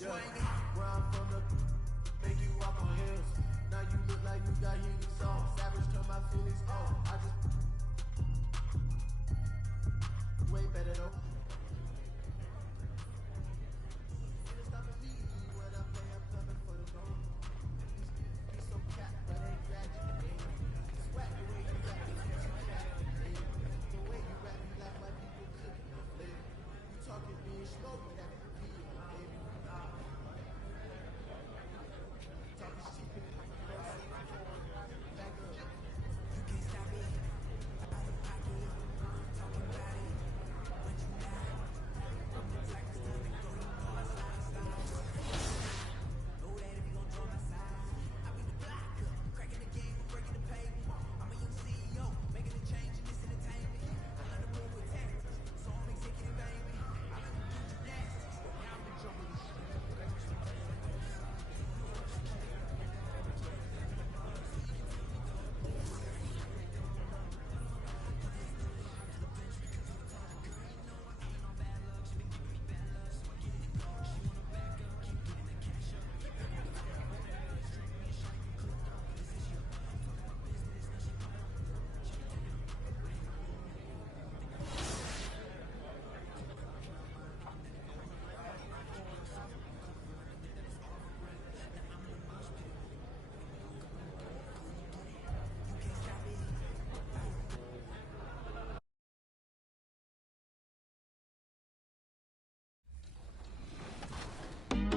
Yeah. Where I'm from, the make you walk on hills. Now you look like you got healing songs. Savage turn my feelings on. I just way better though.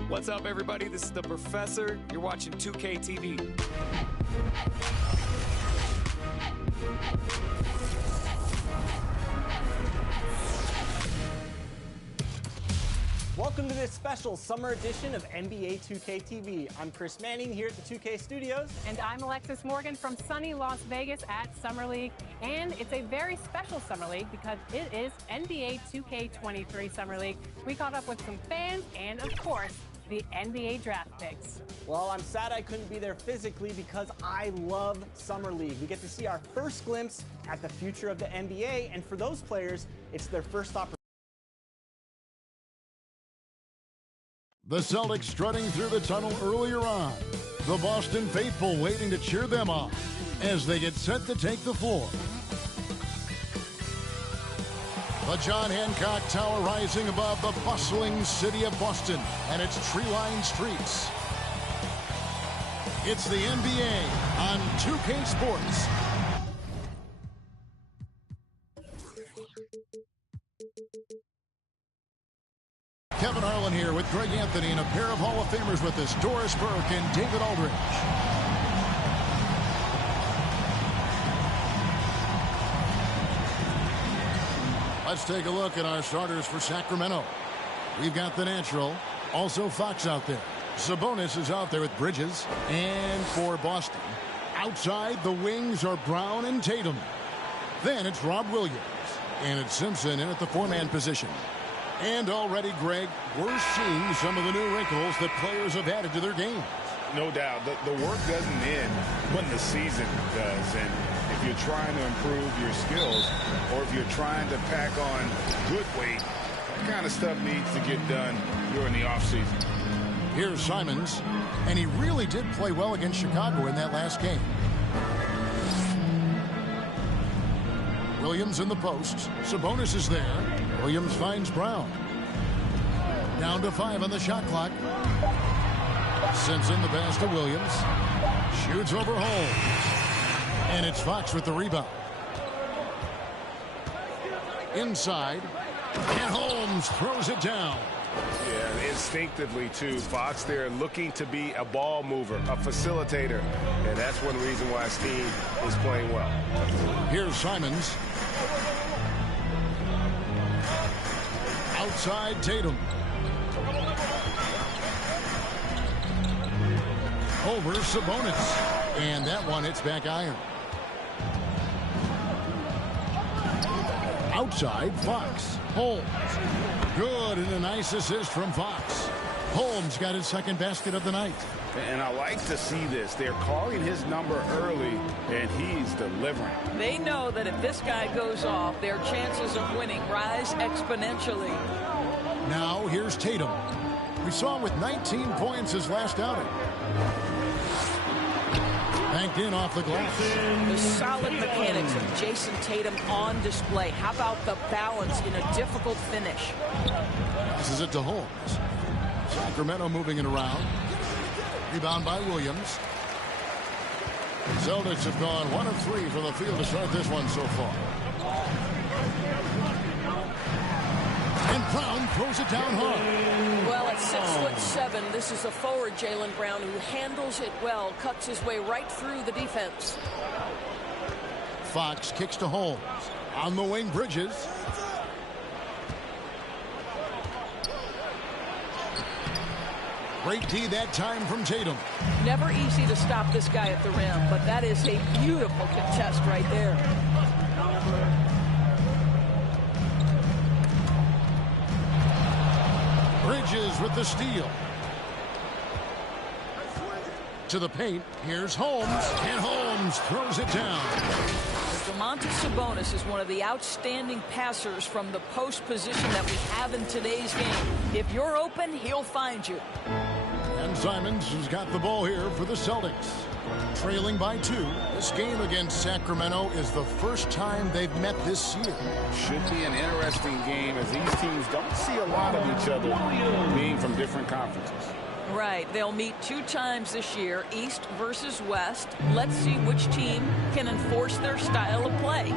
What's up, everybody? This is the Professor. You're watching 2K TV. Welcome to this special summer edition of NBA 2K TV. I'm Chris Manning here at the 2K Studios. And I'm Alexis Morgan from sunny Las Vegas at Summer League. And it's a very special Summer League because it is NBA 2K23 Summer League. We caught up with some fans and, of course, the NBA draft picks. Well, I'm sad I couldn't be there physically because I love Summer League. We get to see our first glimpse at the future of the NBA, and for those players, it's their first opportunity. The Celtics strutting through the tunnel earlier on. The Boston faithful waiting to cheer them on as they get set to take the floor. The John Hancock Tower rising above the bustling city of Boston and its tree-lined streets. It's the NBA on 2K Sports. Kevin Harlan here with Greg Anthony and a pair of Hall of Famers with us, Doris Burke and David Aldridge. Let's take a look at our starters for Sacramento. We've got the natural, also Fox out there. Sabonis is out there with Bridges. And for Boston, outside the wings are Brown and Tatum. Then it's Rob Williams. And it's Simpson in at the four-man position. And already, Greg, we're seeing some of the new wrinkles that players have added to their game. No doubt. The work doesn't end when the season does. And if you're trying to improve your skills or if you're trying to pack on good weight, that kind of stuff needs to get done during the offseason. Here's Simons, and he really did play well against Chicago in that last game. Williams in the post. Sabonis is there. Williams finds Brown. Down to 5 on the shot clock. Simpson the pass to Williams. Shoots over Holmes. And it's Fox with the rebound. Inside. And Holmes throws it down. Yeah, instinctively, too. Fox there looking to be a ball mover, a facilitator. And that's one reason why his team is playing well. Here's Simons. Outside Tatum. Over Sabonis. And that one hits back iron. Outside Fox. Holmes. Good, and a nice assist from Fox. Holmes got his second basket of the night. And I like to see this. They're calling his number early, and he's delivering. They know that if this guy goes off, their chances of winning rise exponentially. Now here's Tatum. We saw him with 19 points his last outing. Banked in off the glass. The solid mechanics of Jason Tatum on display. How about the balance in a difficult finish? Passes it to Holmes. Sacramento moving it around. Rebound by Williams. Celtics have gone 1 of 3 from the field to start this one so far. And Brown throws it down hard. Well, at 6'7", this is a forward, Jaylen Brown, who handles it well, cuts his way right through the defense. Fox kicks to Holmes. On the wing, Bridges. Great D that time from Tatum. Never easy to stop this guy at the rim, but that is a beautiful contest right there. Bridges with the steal. To the paint. Here's Holmes. And Holmes throws it down. Domantas Sabonis is one of the outstanding passers from the post position that we have in today's game. If you're open, he'll find you. And Simons has got the ball here for the Celtics. Trailing by 2. This game against Sacramento is the first time they've met this year. Should be an interesting game as these teams don't see a lot of each other being from different conferences. Right. They'll meet 2 times this year, East versus West. Let's see which team can enforce their style of play.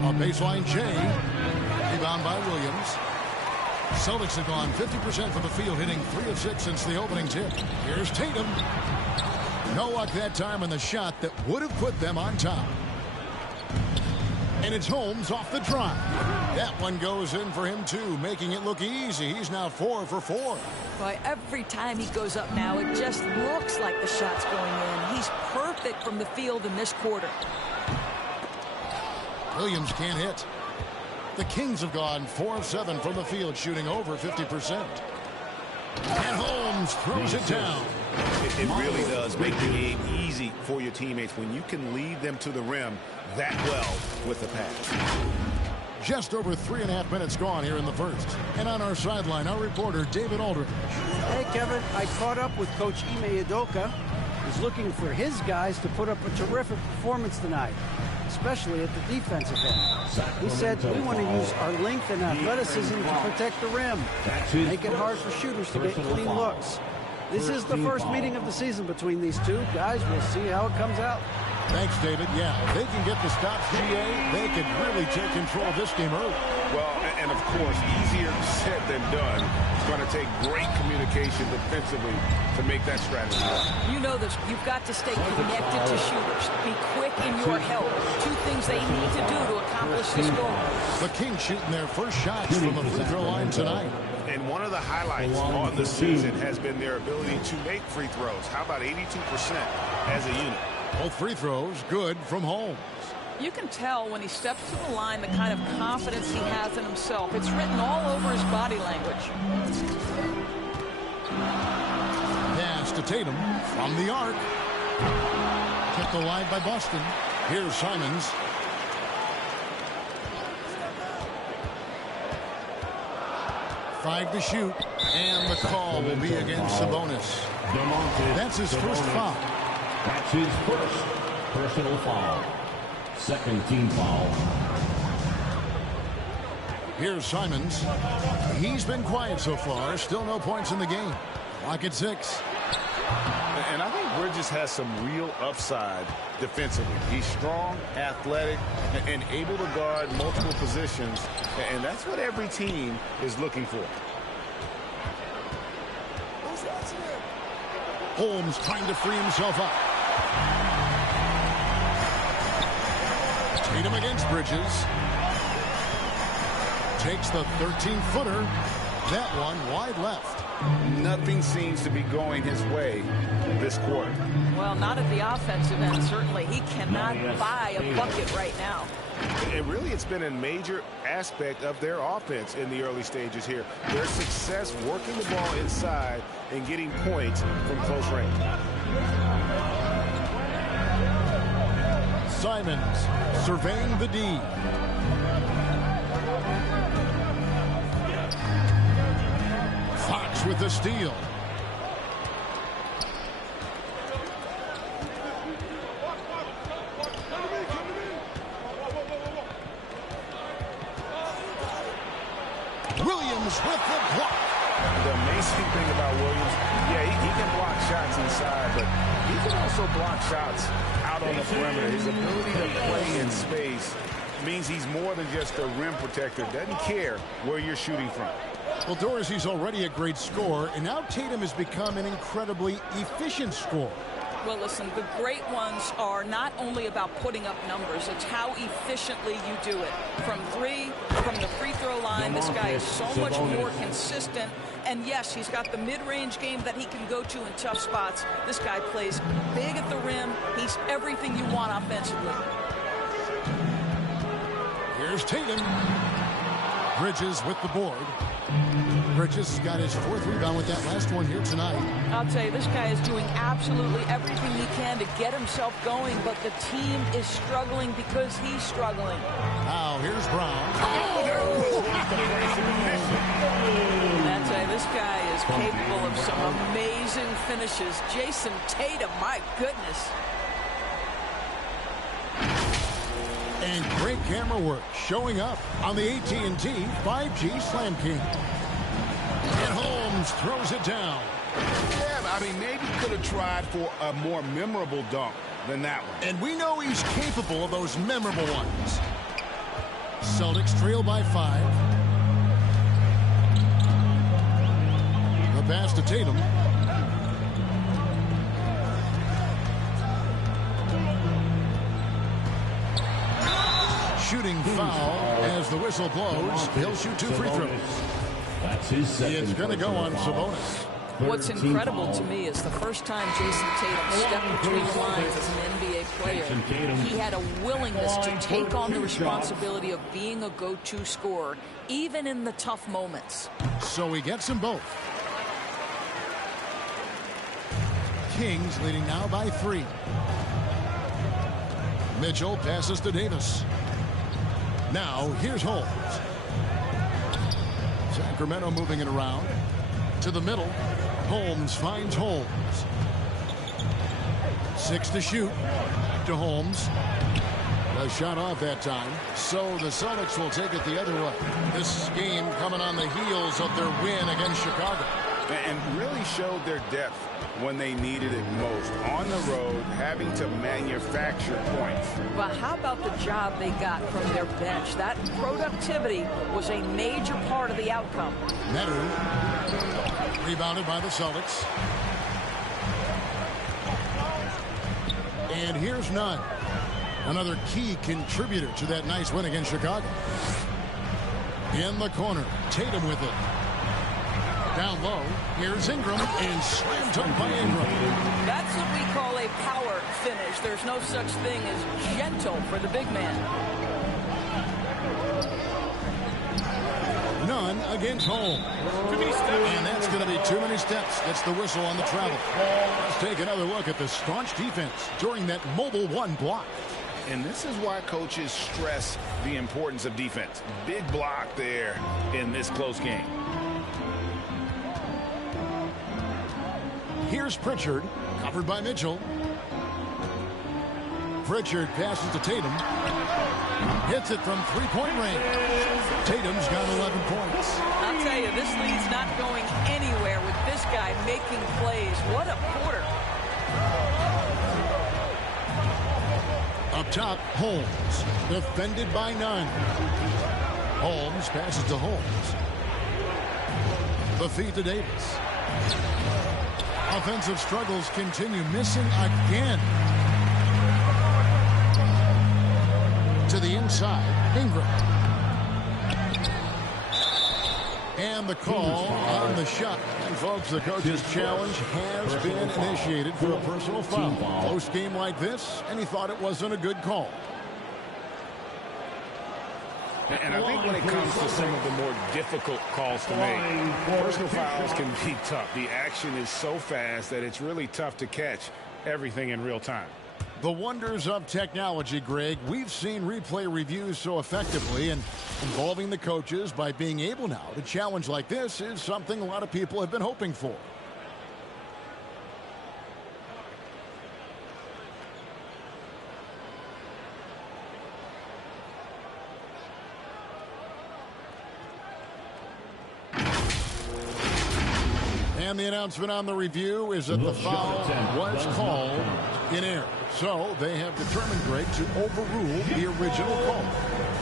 A baseline J. Rebound by Williams. Celtics have gone 50% from the field, hitting 3 of 6 since the opening tip. Here's Tatum. No luck that time on the shot that would have put them on top. And it's Holmes off the drive. That one goes in for him, too, making it look easy. He's now 4 for 4. Boy, every time he goes up now, it just looks like the shot's going in. He's perfect from the field in this quarter. Williams can't hit. The Kings have gone 4 of 7 from the field, shooting over 50%. And Holmes throws it down. It really does make the game easy for your teammates when you can lead them to the rim that well with the pass. Just over 3.5 minutes gone here in the first. And on our sideline, our reporter, David Aldridge. Hey, Kevin, I caught up with Coach Ime Udoka. He's looking for his guys to put up a terrific performance tonight, especially at the defensive end. He said, we want to use our length and athleticism to protect the rim, make it hard for shooters to get clean looks. This is the first meeting of the season between these two guys. We'll see how it comes out. Thanks, David. Yeah, if they can get the stops, GA, they can really take control of this game early. Well, and of course, easier said than done. It's going to take great communication defensively to make that strategy work. You know this. You've got to stay connected to shooters. Be quick in your help. 2 things they need to do to accomplish this goal. The Kings shooting their first shots from the free throw line tonight. And one of the highlights on the season has been their ability to make free throws. How about 82% as a unit? Both free throws good from Holmes. You can tell when he steps to the line the kind of confidence he has in himself. It's written all over his body language. Pass to Tatum from the arc. Kept alive by Boston. Here's Simons. Five to shoot, and the call will be against Sabonis. That's his first foul. That's his first personal foul. Second team foul. Here's Simons. He's been quiet so far. Still no points in the game. Clock at 6. And I think Bridges has some real upside defensively. He's strong, athletic, and able to guard multiple positions. And that's what every team is looking for. Holmes trying to free himself up. Tatum against Bridges. Takes the 13-footer. That one wide left. Nothing seems to be going his way this quarter. Well, not at the offensive end, certainly. He cannot buy a bucket right now. And really, it's been a major aspect of their offense in the early stages here. Their success working the ball inside and getting points from close range. Simons surveying the D. Davis with the steal. Williams with the block. The amazing thing about Williams, yeah, he can block shots inside, but he can also block shots out on the perimeter. His ability to play in space means he's more than just a rim protector. Doesn't care where you're shooting from. Well, Dorsey's already a great scorer, and now Tatum has become an incredibly efficient scorer. Well, listen, the great ones are not only about putting up numbers, it's how efficiently you do it. From three, from the free throw line, this guy is so much more consistent. And yes, he's got the mid-range game that he can go to in tough spots. This guy plays big at the rim. He's everything you want offensively. Here's Tatum. Bridges with the board. Bridges has got his 4th rebound with that last one here tonight. I'll tell you, this guy is doing absolutely everything he can to get himself going, but the team is struggling because he's struggling. Now, here's Brown. I'll tell you, this guy is capable of some amazing finishes. Jason Tatum, my goodness. And great camera work showing up on the AT&T 5G Slam King. And Holmes throws it down. Yeah, I mean, maybe could have tried for a more memorable dunk than that one. And we know he's capable of those memorable ones. Celtics trail by 5. The pass to Tatum. Shooting foul as the whistle blows. He'll shoot 2 free throws. That's his second. It's going to go on Sabonis. What's incredible to me is the first time Jason Tatum stepped between the lines as an NBA player, he had a willingness to take on the responsibility of being a go-to scorer, even in the tough moments. So he gets them both. Kings leading now by 3. Mitchell passes to Davis. Now here's Holmes. Sacramento moving it around to the middle. Holmes finds Holmes. 6 to shoot. Back to Holmes. A shot off that time. So the Celtics will take it the other way. This game coming on the heels of their win against Chicago. And really showed their depth when they needed it most. On the road, having to manufacture points. But how about the job they got from their bench? That productivity was a major part of the outcome. Meadow rebounded by the Celtics. And here's Nunn. Another key contributor to that nice win against Chicago. In the corner, Tatum with it. Down low, here's Ingram, and slam dunk by Ingram. That's what we call a power finish. There's no such thing as gentle for the big man. Nunn against Holmes. And that's going to be too many steps. That's the whistle on the travel. Let's take another look at the staunch defense during that mobile 1 block. And this is why coaches stress the importance of defense. Big block there in this close game. Here's Pritchard, covered by Mitchell. Pritchard passes to Tatum. Hits it from 3-point range. Tatum's got 11 points. I'll tell you, this lead's not going anywhere with this guy making plays. What a quarter. Up top, Holmes. Defended by Nunn. Holmes passes to Holmes. The feed to Davis. Offensive struggles continue. Missing again. To the inside, Ingram. And the call on the shot. And folks, the coach's challenge has been initiated for a personal foul. Close game like this, and he thought it wasn't a good call. And I think when it comes to some of the more difficult calls to make, personal fouls can be tough. The action is so fast that it's really tough to catch everything in real time. The wonders of technology, Greg. We've seen replay reviews so effectively, and involving the coaches by being able now to challenge like this is something a lot of people have been hoping for. And the announcement on the review is that the foul was called in error. So they have determined, Greg, to overrule the original call.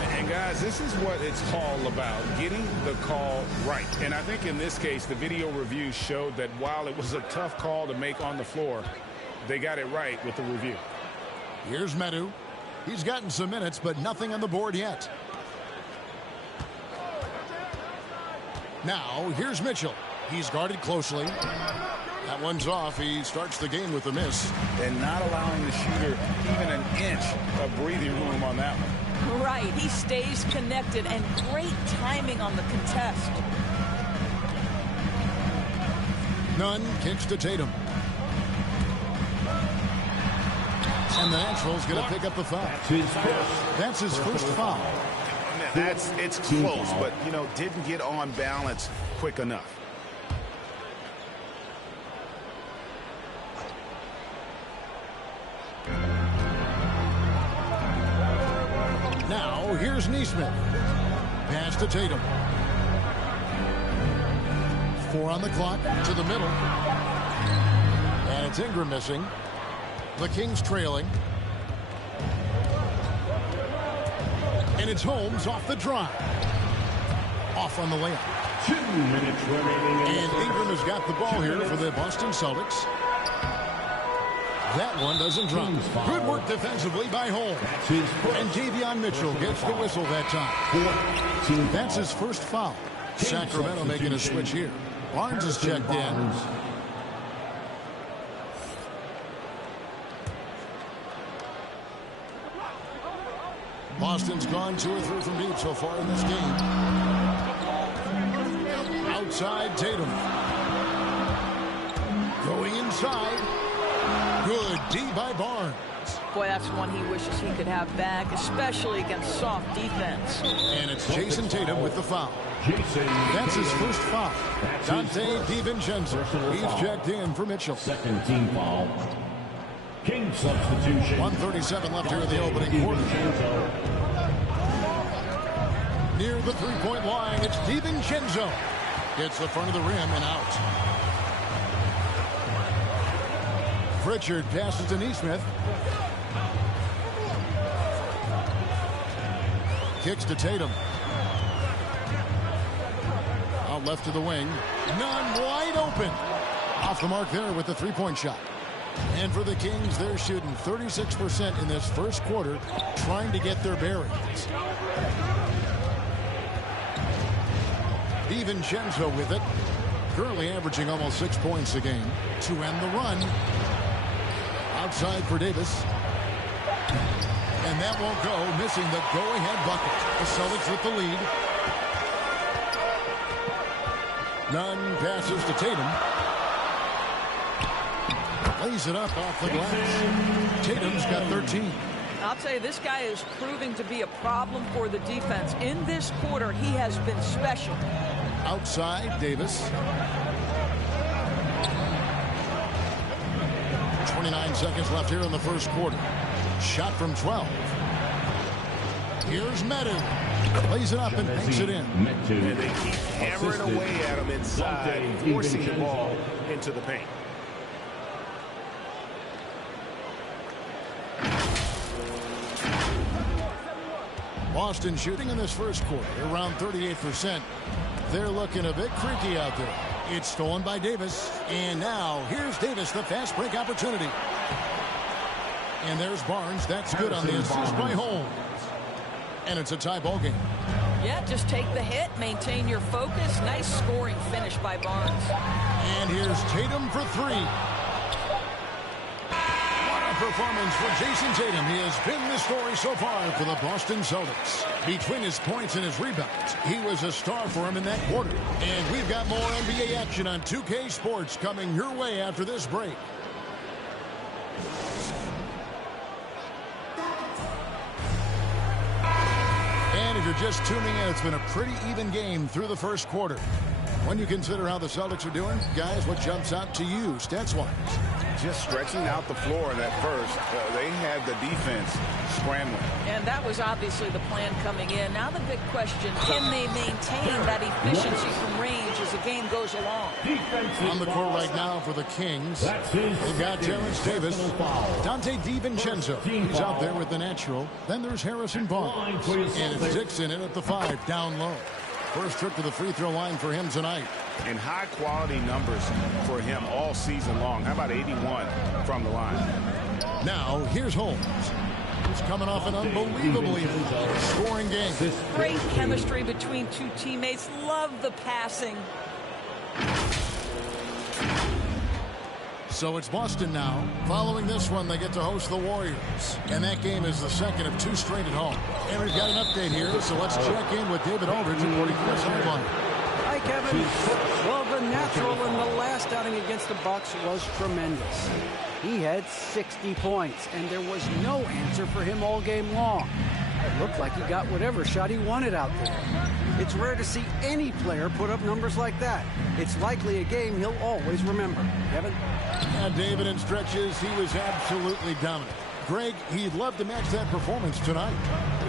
And guys, this is what it's all about, getting the call right. And I think in this case, the video review showed that while it was a tough call to make on the floor, they got it right with the review. Here's Medu. He's gotten some minutes, but nothing on the board yet. Now, here's Mitchell. He's guarded closely. That one's off. He starts the game with a miss. And not allowing the shooter even an inch of breathing room on that one. Right. He stays connected, and great timing on the contest. Nunn kicks to Tatum. And the Natural's going to pick up the foul. That's his first foul. It's close, but, you know, didn't get on balance quick enough. Now, here's Neesmith. Pass to Tatum. 4 on the clock, to the middle. And it's Ingram missing. The Kings trailing. And it's Holmes off the drive. Off on the layup. 2 minutes remaining. And Ingram has got the ball here for the Boston Celtics. That one doesn't drop. Good work defensively by Holmes. And Davion Mitchell gets the whistle that time. That's his first foul. Sacramento making a switch here. Barnes is checked in. Boston's gone 2 or 3 from deep so far in this game. Outside Tatum. Going inside. Good D by Barnes. Boy, that's one he wishes he could have back, especially against soft defense. And it's Jason Tatum with the foul. That's his first foul. Dante DiVincenzo. He's checked in for Mitchell. Second team foul. King substitution. 1:37 left here in the opening quarter. Near the three-point line, it's DiVincenzo. Gets the front of the rim and out. Pritchard passes to Neesmith. Kicks to Tatum. Out left to the wing. Nunn wide open. Off the mark there with the three-point shot. And for the Kings, they're shooting 36% in this first quarter, trying to get their bearings. DiVincenzo with it. Currently averaging almost 6 points a game. To end the run. Outside for Davis. And that won't go, missing the go-ahead bucket. The Celtics with the lead. Nunn passes to Tatum. Lays it up off the glass. Tatum's got 13. I'll tell you, this guy is proving to be a problem for the defense. In this quarter, he has been special. Outside, Davis. 29 seconds left here in the first quarter. Shot from 12. Here's Medu. Lays it up and banks it in. And they keep hammering away at him inside, forcing the ball into the paint. Boston shooting in this first quarter around 38%. They're looking a bit creaky out there. It's stolen by Davis. And now here's Davis, the fast break opportunity. And there's Barnes. That's good on the assist by Holmes. And it's a tie ball game. Yeah, just take the hit, maintain your focus. Nice scoring finish by Barnes. And here's Tatum for 3. What a performance for Jason Tatum. He has been the story so far for the Boston Celtics. Between his points and his rebounds, he was a star for him in that quarter. And we've got more NBA action on 2K Sports coming your way after this break. And if you're just tuning in, it's been a pretty even game through the first quarter. When you consider how the Celtics are doing, guys, what jumps out to you stats-wise? Just stretching out the floor in that first. They had the defense scrambling. And that was obviously the plan coming in. Now the big question, can they maintain that efficiency from range as the game goes along? On the court right now for the Kings, they've got Terrence Davis, Dante DiVincenzo. He's out there with the natural. Then there's Harrison Barnes. And it's Dixon in at the 5, down low. First trip to the free throw line for him tonight. And high-quality numbers for him all season long. How about 81 from the line? Now, here's Holmes. He's coming off an unbelievably scoring game. Great chemistry between two teammates. Love the passing. So it's Boston now. Following this one, they get to host the Warriors. And that game is the second of 2 straight at home. And we've got an update here, so let's check in with David Aldridge reporting for us on. Hi, Kevin. Well, the natural in the last outing against the Bucks was tremendous. He had 60 points, and there was no answer for him all game long. It looked like he got whatever shot he wanted out there. It's rare to see any player put up numbers like that. It's likely a game he'll always remember. Kevin? Yeah, David, in stretches, he was absolutely dominant. Greg, he'd love to match that performance tonight.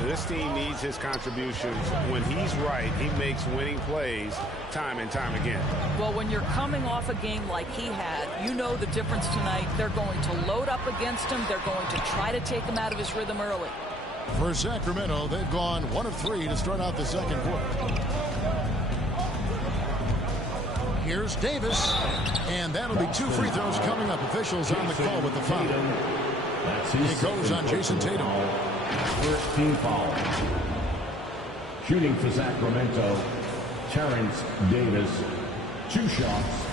This team needs his contributions. When he's right, he makes winning plays time and time again. Well, when you're coming off a game like he had, you know the difference tonight. They're going to load up against him. They're going to try to take him out of his rhythm early. For Sacramento, they've gone 1 of 3 to start out the second quarter. Here's Davis, and that'll be 2 free throws coming up. Officials on the call with the foul. It goes on Jason Tatum. First team foul. Shooting for Sacramento, Terrence Davis. 2 shots.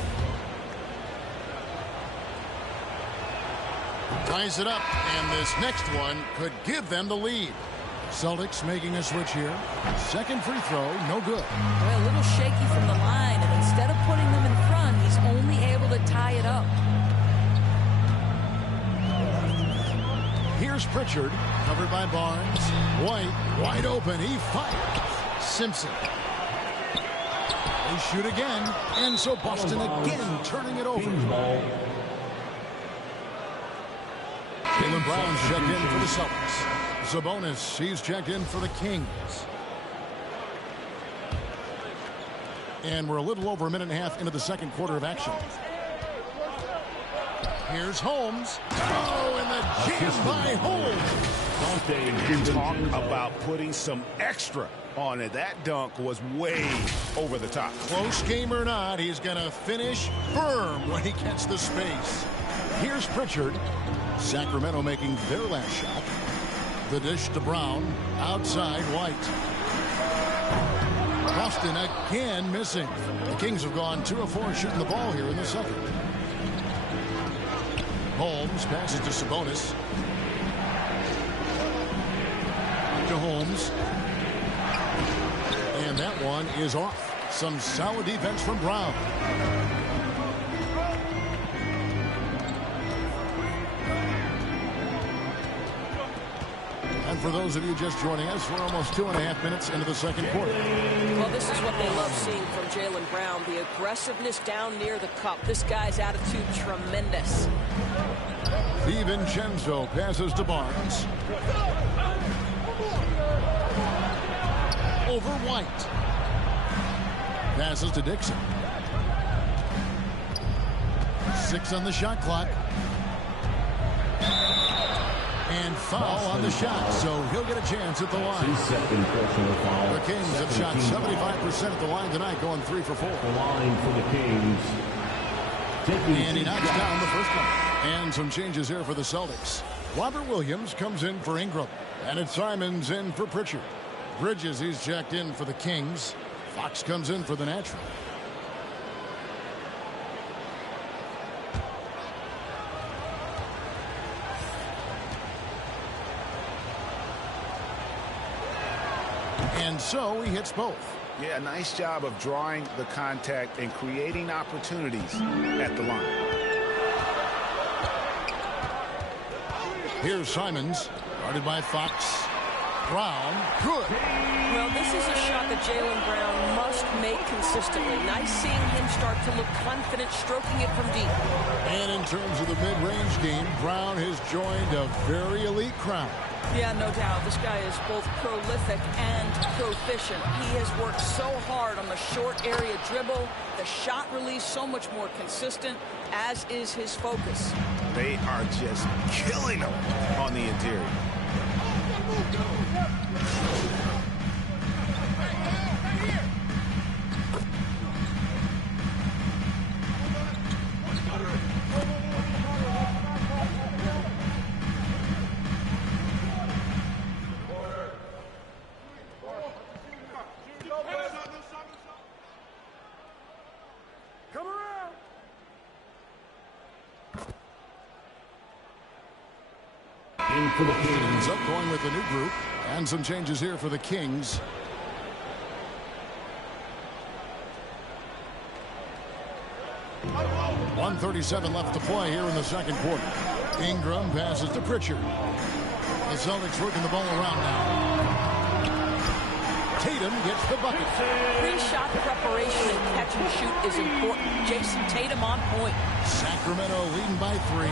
Ties it up, and this next one could give them the lead. Celtics making a switch here. Second free throw, no good. Well, a little shaky from the line, and instead of putting them in front, he's only able to tie it up. Here's Pritchard, covered by Barnes. White, wide open, he fires. Simpson. They shoot again, and so Boston again turning it over. Jaylen Brown's checked in for the Celtics. Sabonis, he's checked in for the Kings. And we're a little over a minute and a half into the second quarter of action. Here's Holmes. Oh, and the jam by Holmes. You talk about putting some extra on it. That dunk was way over the top. Close game or not, he's going to finish firm when he gets the space. Here's Pritchard. Sacramento making their last shot. The dish to Brown. Outside, White. Boston again missing. The Kings have gone 2 of 4 shooting the ball here in the second. Holmes passes to Sabonis. To Holmes. And that one is off. Some solid defense from Brown. And for those of you just joining us, we're almost 2.5 minutes into the second quarter. Well, this is what they love seeing from Jaylen Brown, the aggressiveness down near the cup. This guy's attitude, tremendous. DiVincenzo passes to Barnes. Over White. Passes to Dixon. 6 on the shot clock. And foul on the shot, so he'll get a chance at the line. The Kings have shot 75% at the line tonight, going 3 for 4. The line for the Kings. And he knocks down the first one. And some changes here for the Celtics. Robert Williams comes in for Ingram. And it's Simons in for Pritchard. Bridges, he's checked in for the Kings. Fox comes in for the natural. And so he hits both. Yeah, nice job of drawing the contact and creating opportunities at the line. Here's Simons, guarded by Fox. Brown, good. Well, this is a shot that Jaylen Brown must make consistently. Nice seeing him start to look confident, stroking it from deep. And in terms of the mid-range game, Brown has joined a very elite crowd. Yeah, no doubt. This guy is both prolific and proficient. He has worked so hard on the short area dribble, the shot release so much more consistent, as is his focus. They are just killing him on the interior. For the Kings up, going with a new group, and some changes here for the Kings. .137 left to play here in the second quarter. Ingram passes to Pritchard. The Celtics working the ball around now. Tatum gets the bucket. Pre-shot preparation and catch and shoot is important. Jason Tatum on point. Sacramento leading by 3.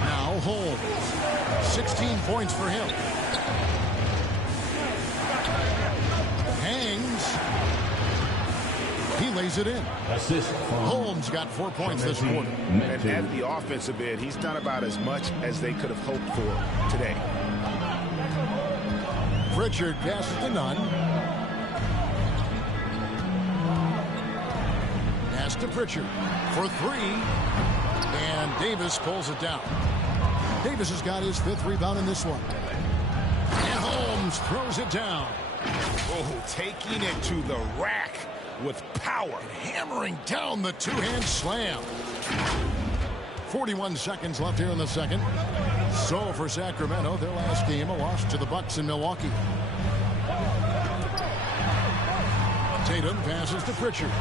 Now Holmes. 16 points for him. Hangs. He lays it in. Holmes got 4 points this quarter. And at the offensive end, he's done about as much as they could have hoped for today. Pritchard passes to Nunn. Pass to Pritchard for 3. And Davis pulls it down. Davis has got his 5th rebound in this one. And Holmes throws it down. Oh, taking it to the rack with power. And hammering down the two-hand slam. 41 seconds left here in the second. So for Sacramento, their last game, a loss to the Bucks in Milwaukee. Tatum passes to Pritchard.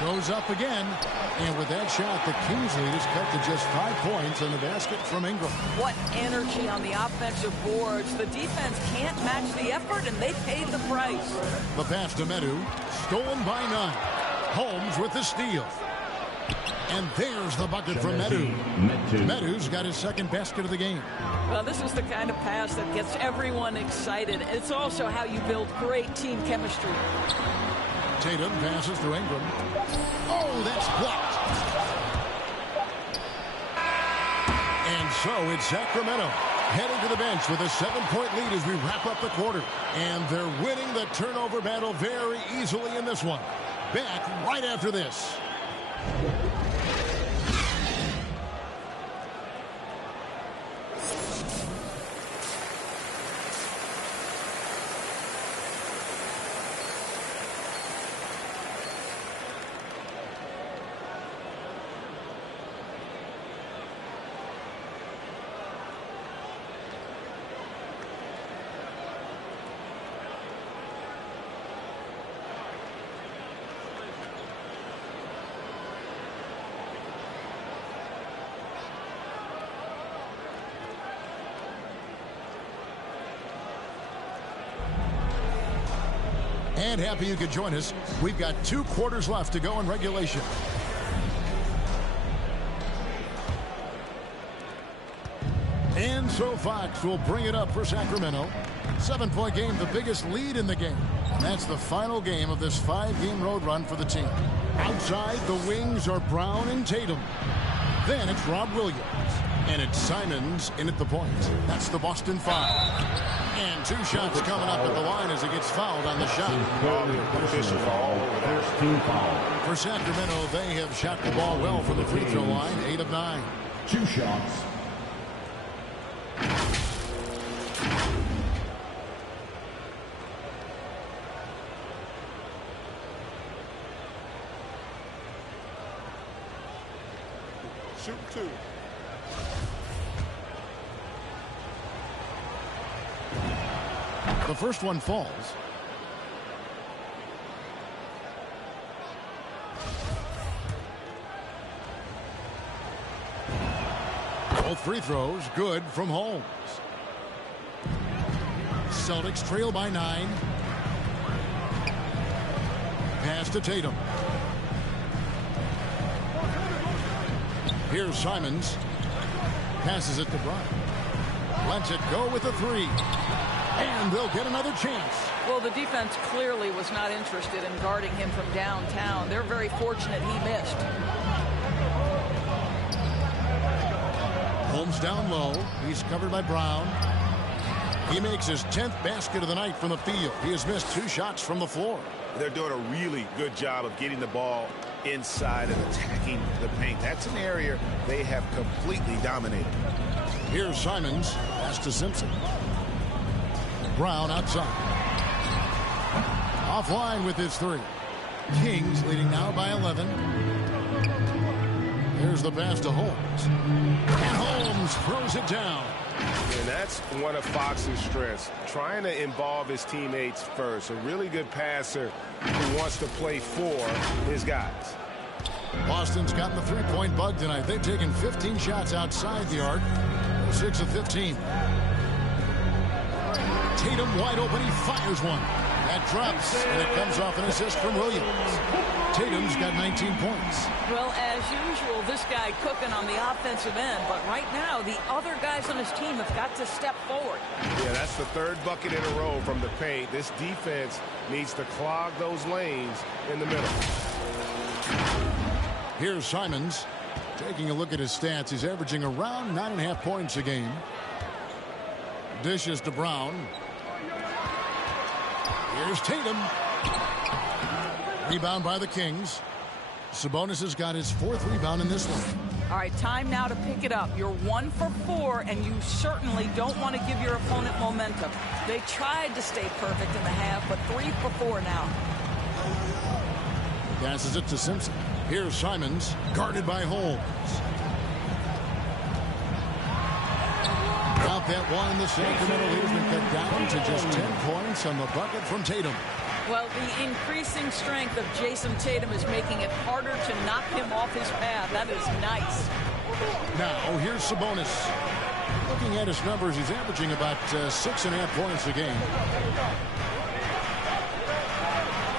Goes up again. And with that shot, the Kings lead is cut to just 5 points in the basket from Ingram. What energy on the offensive boards. The defense can't match the effort, and they paid the price. The pass to Medu. Stolen by Nunn. Holmes with the steal. And there's the bucket from Medu. Medu's got his 2nd basket of the game. Well, this is the kind of pass that gets everyone excited. It's also how you build great team chemistry. Tatum passes to Ingram. Oh, that's blocked. And so it's Sacramento heading to the bench with a 7-point lead as we wrap up the quarter. And they're winning the turnover battle very easily in this one. Back right after this. And happy you could join us. We've got 2 quarters left to go in regulation. And so Fox will bring it up for Sacramento. 7-point game, the biggest lead in the game. That's the final game of this 5-game road run for the team. Outside, the wings are Brown and Tatum. Then it's Rob Williams. And it's Simons in at the point. That's the Boston 5. And 2 shots coming up at the line as he gets fouled on the shot. For Sacramento, they have shot the ball well from the free throw line. 8 of 9. 2 shots. Shoot 2. The first one falls. free throws good from Holmes. Celtics trail by 9. Pass to Tatum. Here's Simons. Passes it to Bryant. Lets it go with a 3. And they'll get another chance. Well, the defense clearly was not interested in guarding him from downtown. They're very fortunate he missed. Holmes down low. He's covered by Brown. He makes his 10th basket of the night from the field. He has missed 2 shots from the floor. They're doing a really good job of getting the ball inside and attacking the paint. That's an area they have completely dominated. Here's Simons. Pass to Simpson. Brown outside. Offline with his 3. Kings leading now by 11. Here's the pass to Holmes. And Holmes throws it down. And that's one of Fox's strengths, trying to involve his teammates first. A really good passer who wants to play for his guys. Boston's gotten the 3-point bug tonight. They've taken 15 shots outside the arc. 6 of 15. Tatum wide open. He fires one. That drops, and it comes off an assist from Williams. Tatum's got 19 points. Well, as usual, this guy cooking on the offensive end. But right now, the other guys on his team have got to step forward. Yeah, that's the 3rd bucket in a row from the paint. This defense needs to clog those lanes in the middle. Here's Simons. Taking a look at his stats, he's averaging around 9.5 points a game. Dishes to Brown. Here's Tatum. Rebound by the Kings. Sabonis has got his 4th rebound in this one. All right, time now to pick it up. You're 1 for 4, and you certainly don't want to give your opponent momentum. They tried to stay perfect in the half, but 3 for 4 now. Passes it to Simpson. Here's Simons, guarded by Holmes. Out that one, the Sacramento lead has been cut down to just 10 points on the bucket from Tatum. Well, the increasing strength of Jason Tatum is making it harder to knock him off his path. That is nice. Now, here's Sabonis. Looking at his numbers, he's averaging about 6.5 points a game.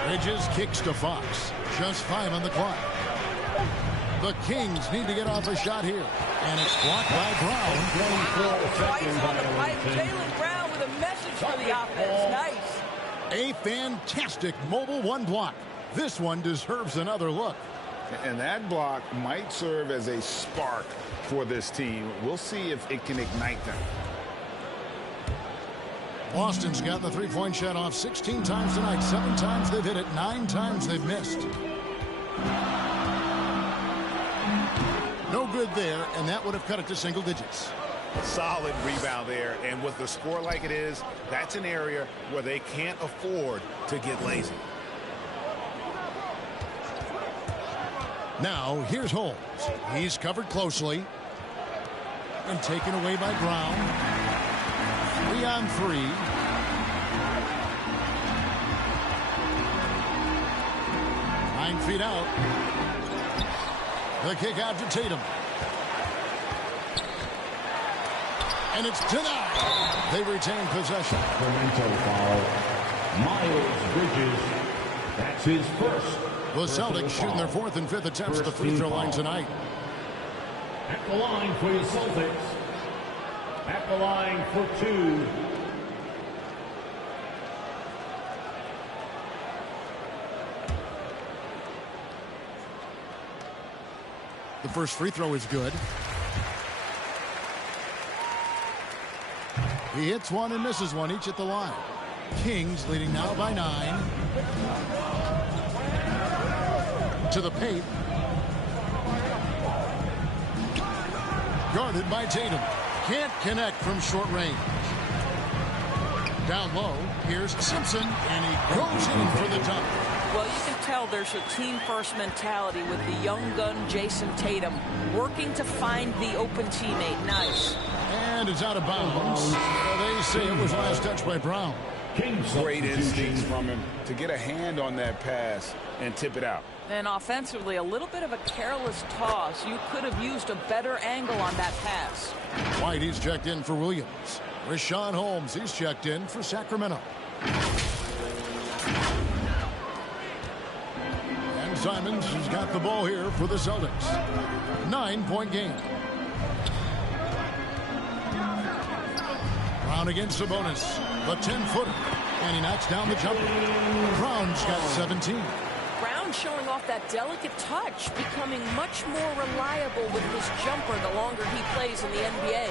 Bridges kicks to Fox. Just 5 on the clock. The Kings need to get off a shot here. And it's blocked by Brown. Twice on the pipe. Jaylen Brown with a message for the offense. Nice. A fantastic mobile 1 block. This one deserves another look. And that block might serve as a spark for this team. We'll see if it can ignite them. Boston's got the 3-point shot off 16 times tonight. 7 times they've hit it. 9 times they've missed. No good there, and that would have cut it to single digits. Solid rebound there, and with the score like it is, that's an area where they can't afford to get lazy. Now, here's Holmes. He's covered closely and taken away by Brown. 3 on 3. Nine feet out. The kick out to Tatum. And it's denied. They retain possession. Sacramento foul. Miles Bridges. That's his first. The Celtics shooting their 4th and 5th attempts at the free throw line tonight. At the line for the Celtics. At the line for 2. The first free throw is good. He hits one and misses one, each at the line. Kings leading now by 9. To the paint. Guarded by Tatum. Can't connect from short range. Down low, here's Simpson, and he goes in for the dunk. Well, you can tell there's a team-first mentality with the young gun Jason Tatum working to find the open teammate. Nice. And it's out of bounds. They say it was last touched by Brown. Great instincts from him to get a hand on that pass and tip it out. And offensively, a little bit of a careless toss. You could have used a better angle on that pass. White, he's checked in for Williams. Rashawn Holmes, he's checked in for Sacramento. And Simons has got the ball here for the Celtics. 9-point game. Brown against Sabonis. The 10-footer. And he knocks down the jumper. Brown's got 17. Brown showing off that delicate touch, becoming much more reliable with his jumper the longer he plays in the NBA.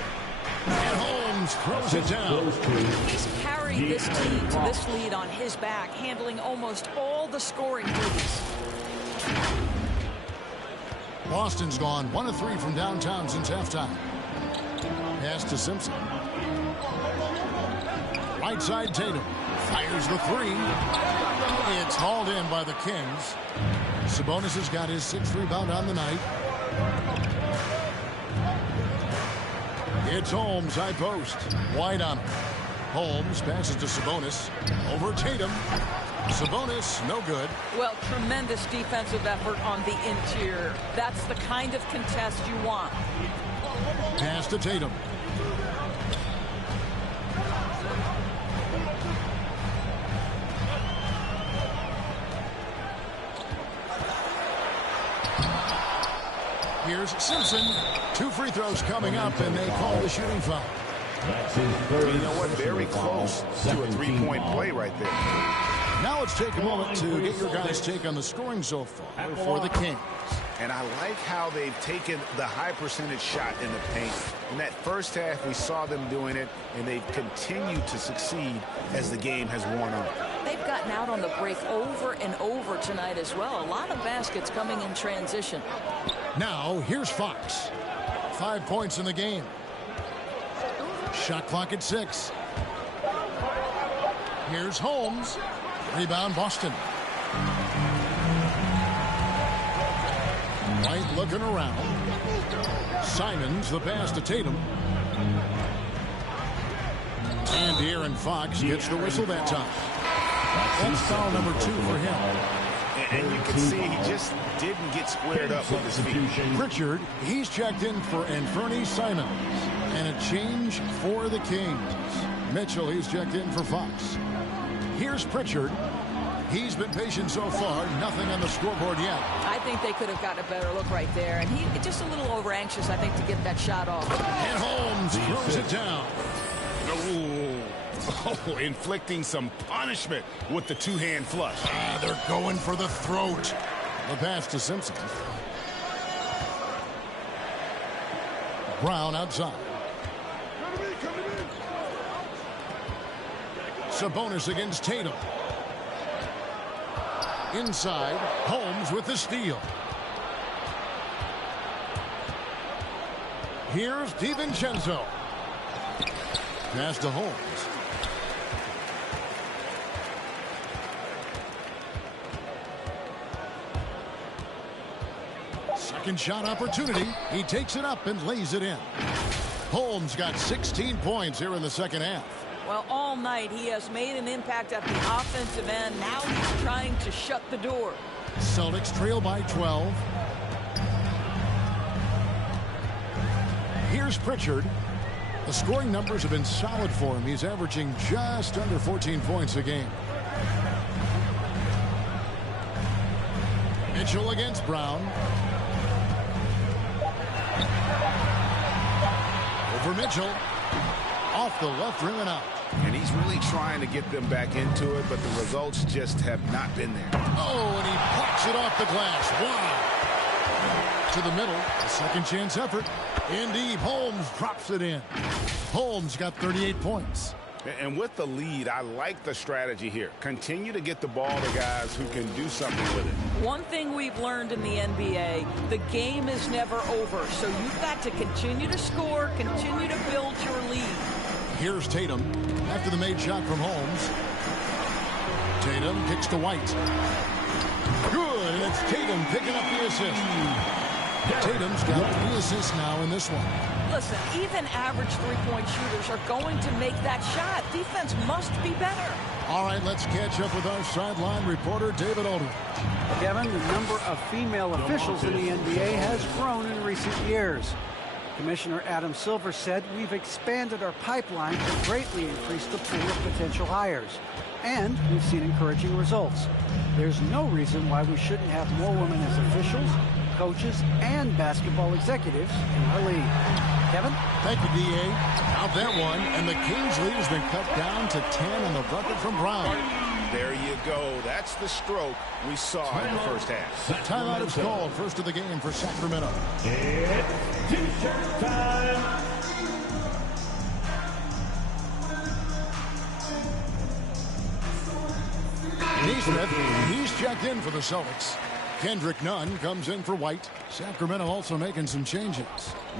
And Holmes throws it down. He's carried this team to this lead on his back, handling almost all the scoring duties. Boston's gone 1 of 3 from downtown since halftime. Pass to Simpson. Right side Tatum. Fires the 3. It's hauled in by the Kings. Sabonis has got his 6th rebound on the night. It's Holmes, high post. White on him. Holmes passes to Sabonis. Over Tatum. Sabonis, no good. Well, tremendous defensive effort on the interior. That's the kind of contest you want. Pass to Tatum. Here's Simpson. 2 free throws coming up, and they call the shooting foul. You know what? Very close to a 3-point play right there. Now let's take a moment to get your guys' take on the scoring so far for the Kings. And I like how they've taken the high percentage shot in the paint. In that first half, we saw them doing it, and they've continued to succeed as the game has worn on. They've gotten out on the break over and over tonight as well. A lot of baskets coming in transition. Now, here's Fox. 5 points in the game. Shot clock at 6. Here's Holmes. Rebound, Boston. White looking around. Simons, the pass to Tatum. And De'Aaron Fox gets the whistle that time. That's foul number 2 for him. And you can see he just didn't get squared up with his feet. Pritchard, he's checked in for Anthony Simons. And a change for the Kings. Mitchell, he's checked in for Fox. Here's Pritchard. He's been patient so far. Nothing on the scoreboard yet. I think they could have gotten a better look right there. And he just a little over anxious, I think, to get that shot off. And Holmes throws it down. Oh, inflicting some punishment with the 2-hand flush. They're going for the throat. The pass to Simpson. Brown outside. Sabonis against Tatum. Inside, Holmes with the steal. Here's DiVincenzo. Pass to Holmes. Second shot opportunity. He takes it up and lays it in. Holmes got 16 points here in the second half. Well, all night he has made an impact at the offensive end. Now he's trying to shut the door. Celtics trail by 12. Here's Pritchard. The scoring numbers have been solid for him. He's averaging just under 14 points a game. Mitchell against Brown. Over Mitchell. Off the left rim and out. And he's really trying to get them back into it, but the results just have not been there. Oh, and he plucks it off the glass. Wow. To the middle. A second chance effort. In deep. Holmes drops it in. Holmes got 38 points. And with the lead, I like the strategy here. Continue to get the ball to guys who can do something with it. One thing we've learned in the NBA, the game is never over. So you've got to continue to score, continue to build your lead. Here's Tatum after the made shot from Holmes. Tatum kicks to White. Good, and it's Tatum picking up the assist. Tatum's got 3 assists now in this one. Listen, even average three-point shooters are going to make that shot. Defense must be better. All right, let's catch up with our sideline reporter, David Aldridge. Kevin, the number of female officials in the NBA has grown in recent years. Commissioner Adam Silver said, "We've expanded our pipeline to greatly increase the pool of potential hires, and we've seen encouraging results. There's no reason why we shouldn't have more women as officials, coaches, and basketball executives in our league." Kevin? Thank you, D.A. Out that one, and the Kings lead has been cut down to 10 on the bucket from Brown. There you go. That's the stroke we saw in the first half. Timeout is called. First of the game for Sacramento. It's T-shirt time. Neesmith, he's checked in for the Celtics. Kendrick Nunn comes in for White. Sacramento also making some changes.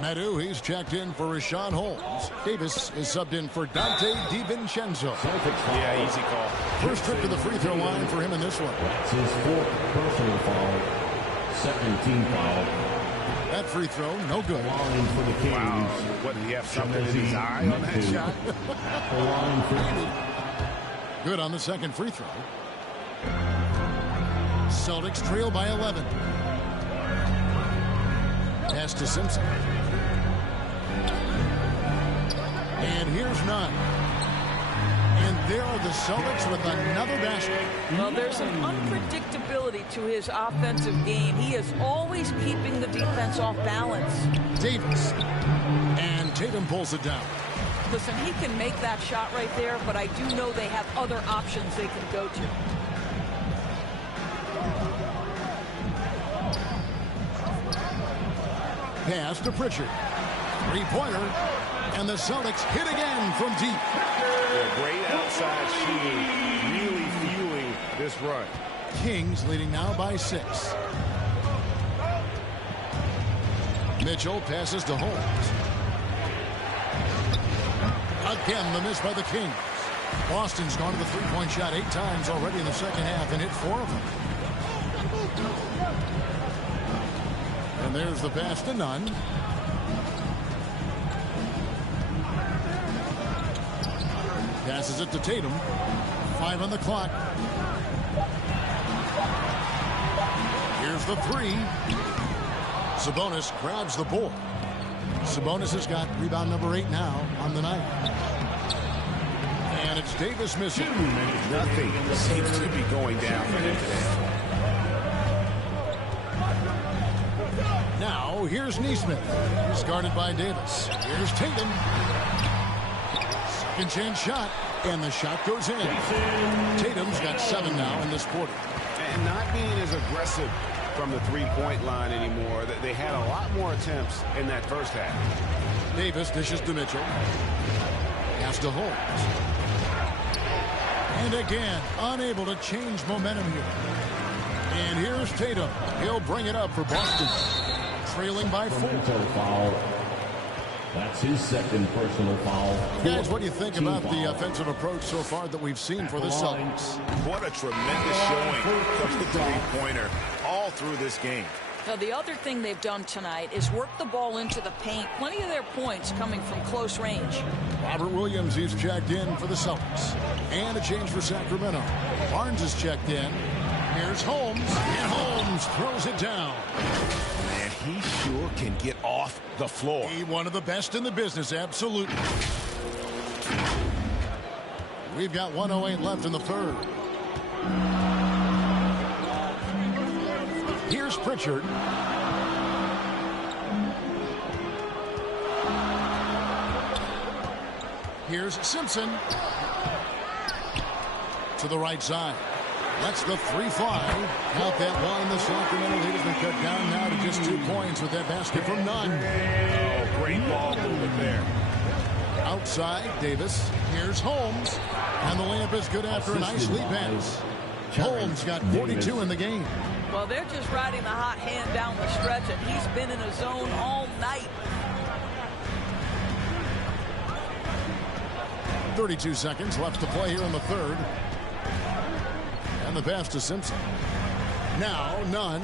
Medu, he's checked in for Rashawn Holmes. Davis is subbed in for Dante DiVincenzo. Yeah, easy call. First trip to the free throw line for him in this one. That's his 4th personal foul. Second team foul. That free throw, no good. Line for the Kings. Wow. What, did he have something in his eye on that shot? At the line for Good on the second free throw. Celtics trail by 11. Pass to Simpson. And here's Nunn. And there are the Celtics with another basket. Well, there's some unpredictability to his offensive game. He is always keeping the defense off balance. Davis. And Tatum pulls it down. Listen, he can make that shot right there, but I do know they have other options they can go to. Pass to Pritchard. Three-pointer. And the Celtics hit again from deep. Yeah, great outside shooting. Really fueling this run. Kings leading now by 6. Mitchell passes to Holmes. Again, the miss by the Kings. Boston's gone to the three-point shot 8 times already in the second half and hit 4 of them. And there's the pass to Nunn. Passes it to Tatum. 5 on the clock. Here's the 3. Sabonis grabs the board. Sabonis has got rebound number 8 now on the night. And it's Davis missing. Nothing seems to be going down for him today. Now, here's Neesmith. He's guarded by Davis. Here's Tatum. Second chance shot, and the shot goes in. Tatum's got 7 now in this quarter. And not being as aggressive from the three-point line anymore. They had a lot more attempts in that first half. Davis dishes to Mitchell. Pass to Holmes. And again, unable to change momentum here. And here's Tatum. He'll bring it up for Boston. Trailing by 4. foul. That's his second personal foul. Guys, what do you think about the offensive approach so far that we've seen for the Celtics? What a tremendous showing from the three-pointer all through this game. Now, the other thing they've done tonight is work the ball into the paint. Plenty of their points coming from close range. Robert Williams, he's checked in for the Celtics. And a change for Sacramento. Barnes is checked in. Here's Holmes. And Holmes throws it down. Man, he sure can get off the floor. He one of the best in the business, absolutely. We've got 1:08 left in the third. Here's Pritchard. Here's Simpson. To the right side. Lets the 3 fly. Count that one. The Sacramento lead has been cut down now to just 2 points with that basket from Nunn. Oh, great ball movement there. Outside, Davis. Here's Holmes. And the layup is good after a nice lead pass. Holmes got 42 in the game. Well, they're just riding the hot hand down the stretch, and he's been in a zone all night. 32 seconds left to play here in the third. And the pass to Simpson. Now, Nunn.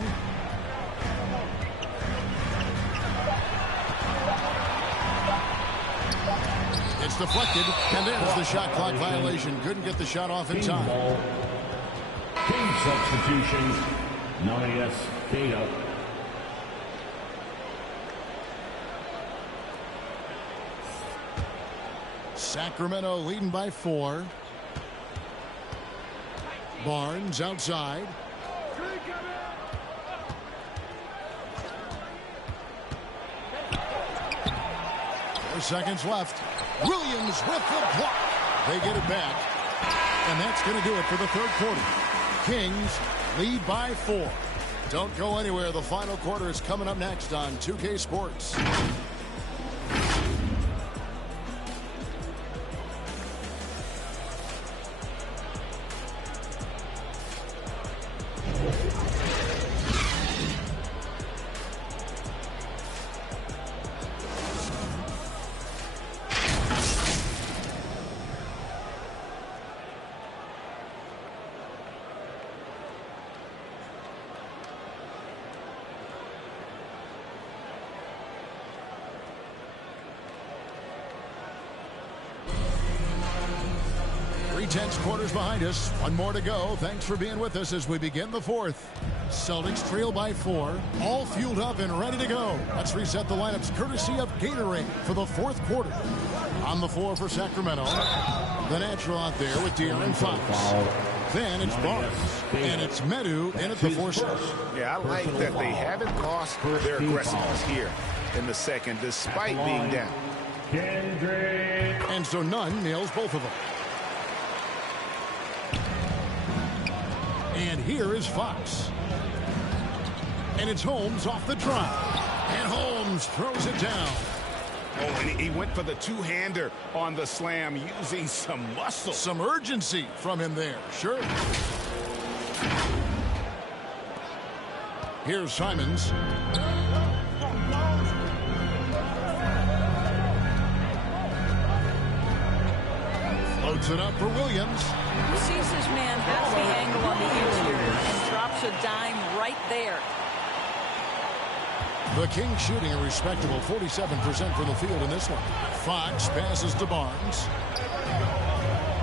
It's deflected, and there's the shot clock violation. Couldn't get the shot off in time. Team substitutions. Nanias Data. Sacramento leading by 4. Barnes outside. 4 seconds left. Williams with the block. They get it back. And that's going to do it for the third quarter. Kings lead by 4. Don't go anywhere. The final quarter is coming up next on 2K Sports. Tense quarters behind us. One more to go. Thanks for being with us as we begin the fourth. Celtics trail by 4. All fueled up and ready to go. Let's reset the lineups courtesy of Gatorade for the fourth quarter. On the floor for Sacramento. The natural out there with De'Aaron Fox. Then it's Barnes. And it's Medu in at the 4 spot. Yeah, I like that they haven't lost their aggressiveness here in the second despite being down. And so Nunn nails both of them. And here is Fox. And it's Holmes off the drive. And Holmes throws it down. Oh, and he went for the two-hander on the slam using some muscle. Some urgency from him there. Sure. Here's Simons. Floats it up for Williams. He sees his man has the angle on the interior and drops a dime right there. The Kings shooting a respectable 47% from the field in this one. Fox passes to Barnes.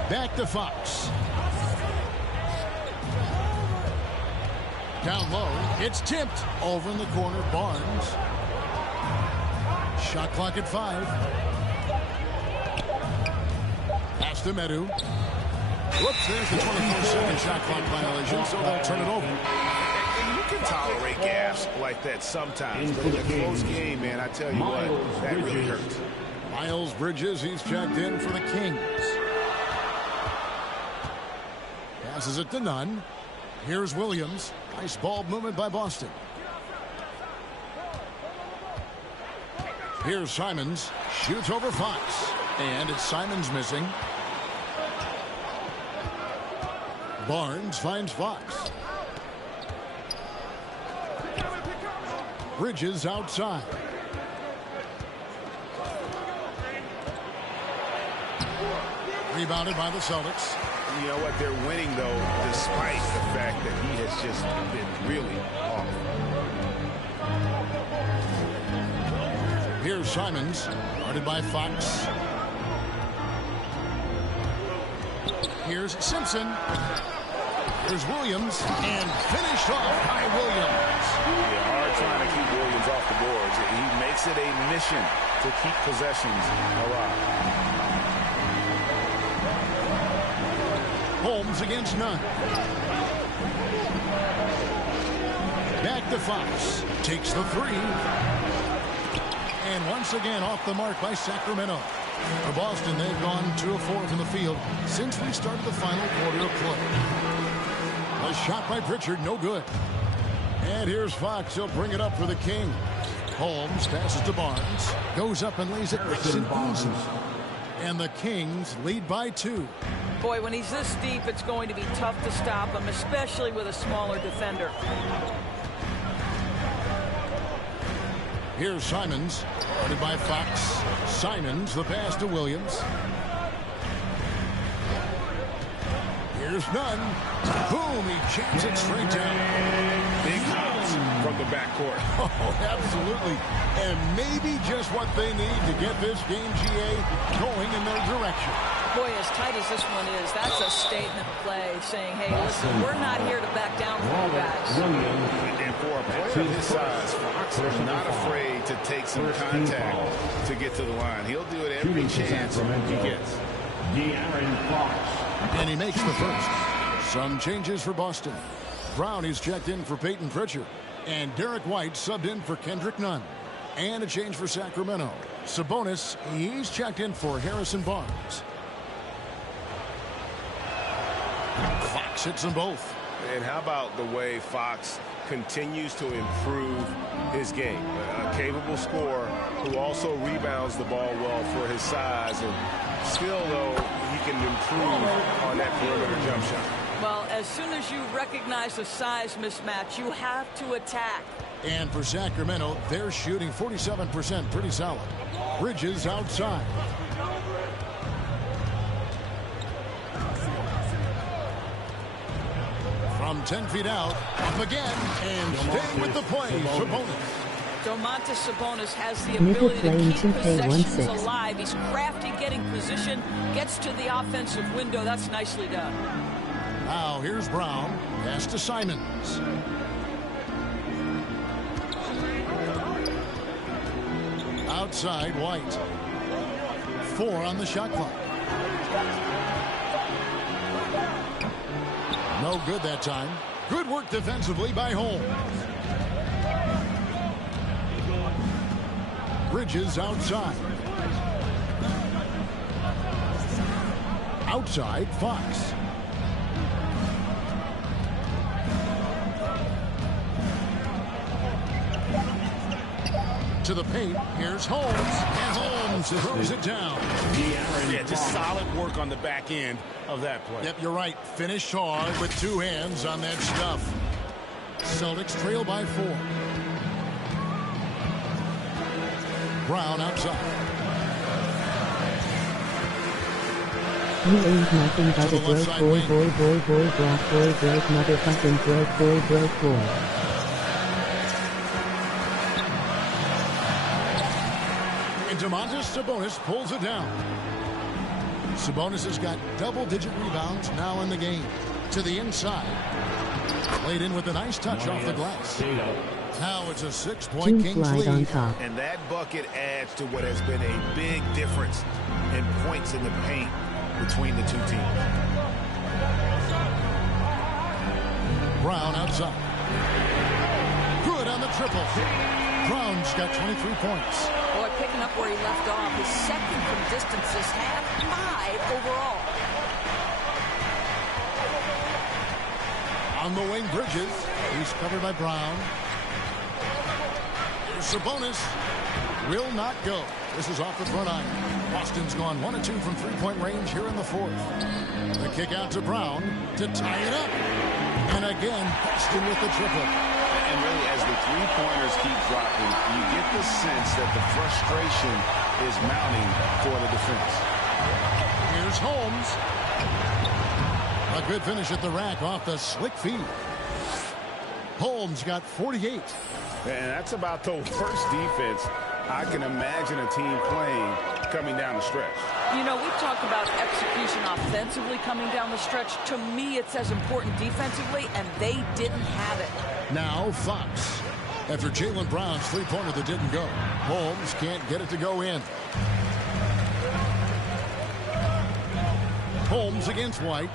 Back to Fox. Down low. It's tipped. Over in the corner, Barnes. Shot clock at 5. Pass to Medu. Whoops, there's the 24-second shot clock violation, so they'll turn it over. And you can tolerate gaps like that sometimes, but in a close game, man, I tell you what, that really hurts. Miles Bridges, he's checked in for the Kings. Passes it to Nunn. Here's Williams. Nice ball movement by Boston. Here's Simons. Shoots over Fox. And it's Simons missing. Barnes finds Fox. Bridges outside. Rebounded by the Celtics. You know what? They're winning, though, despite the fact that he has just been really off. Here's Simons. Guarded by Fox. Here's Simpson. Here's Williams. And finished off by Williams. Yeah, hard trying to keep Williams off the boards. He makes it a mission to keep possessions alive. Holmes against Nunn. Back to Fox. Takes the 3. And once again off the mark by Sacramento. For Boston, they've gone 2 of 4 from the field since we started the final quarter of play. A shot by Pritchard, no good. And here's Fox. He'll bring it up for the Kings. Holmes passes to Barnes. Goes up and lays it nice and easy. And the Kings lead by 2. Boy, when he's this deep, it's going to be tough to stop him, especially with a smaller defender. Here's Simons. Guarded by Fox. Simons, the pass to Williams. Here's Nunn. Boom, he jams it straight down. Big house from the backcourt. Oh, absolutely. And maybe just what they need to get this game, GA, going in their direction. Boy, as tight as this one is, that's a statement play saying, hey, listen, we're not here to back down from you guys. And for a player of his size, Fox is not afraid to take some contact to get to the line. He'll do it every chance he gets. And he makes the first. Some changes for Boston. Brown is checked in for Peyton Pritchard. And Derek White subbed in for Kendrick Nunn. And a change for Sacramento. Sabonis, he's checked in for Harrison Barnes. Fox hits them both. And how about the way Fox continues to improve his game? A capable scorer who also rebounds the ball well for his size. And still, though, he can improve on that perimeter jump shot. Well, as soon as you recognize a size mismatch, you have to attack. And for Sacramento, they're shooting 47%, pretty solid. Bridges outside. From 10 feet out, up again, and staying with the play, Sabonis. Domantas Sabonis has the ability to keep possessions alive. He's crafty getting position, gets to the offensive window. That's nicely done. Now here's Brown. Pass to Simons. Outside, White. 4 on the shot clock. No good that time. Good work defensively by Holmes. Bridges outside. Outside, Fox. To the paint. Here's Holmes. And Holmes throws it down. Yeah, just solid work on the back end of that play. Yep, you're right. Finished hard with 2 hands on that stuff. Celtics trail by 4. Brown outside. You ain't nothing but a broke boy, black boy, broke motherfucking broke boy. Domantas Sabonis pulls it down. Sabonis has got double-digit rebounds now in the game. To the inside. Played in with a nice touch off the glass. Now it's a 6-point Kings lead. On top. And that bucket adds to what has been a big difference in points in the paint between the two teams. Brown outside. Good on the triple. Brown's got 23 points. Boy, picking up where he left off. His second from distance this half, 5 overall. On the wing, Bridges. He's covered by Brown. Sabonis will not go. This is off the front iron. Boston's gone 1 of 2 from 3-point range here in the 4th. The kick out to Brown to tie it up. And again, Boston with the triple. And really, as the three-pointers keep dropping, you get the sense that the frustration is mounting for the defense. Here's Holmes. A good finish at the rack off the slick feed. Holmes got 48. And that's about the worst defense I can imagine a team playing coming down the stretch. You know, we've talked about execution offensively coming down the stretch. To me, it's as important defensively, and they didn't have it. Now Fox. After Jaylen Brown's 3-pointer that didn't go. Holmes can't get it to go in. Holmes against White.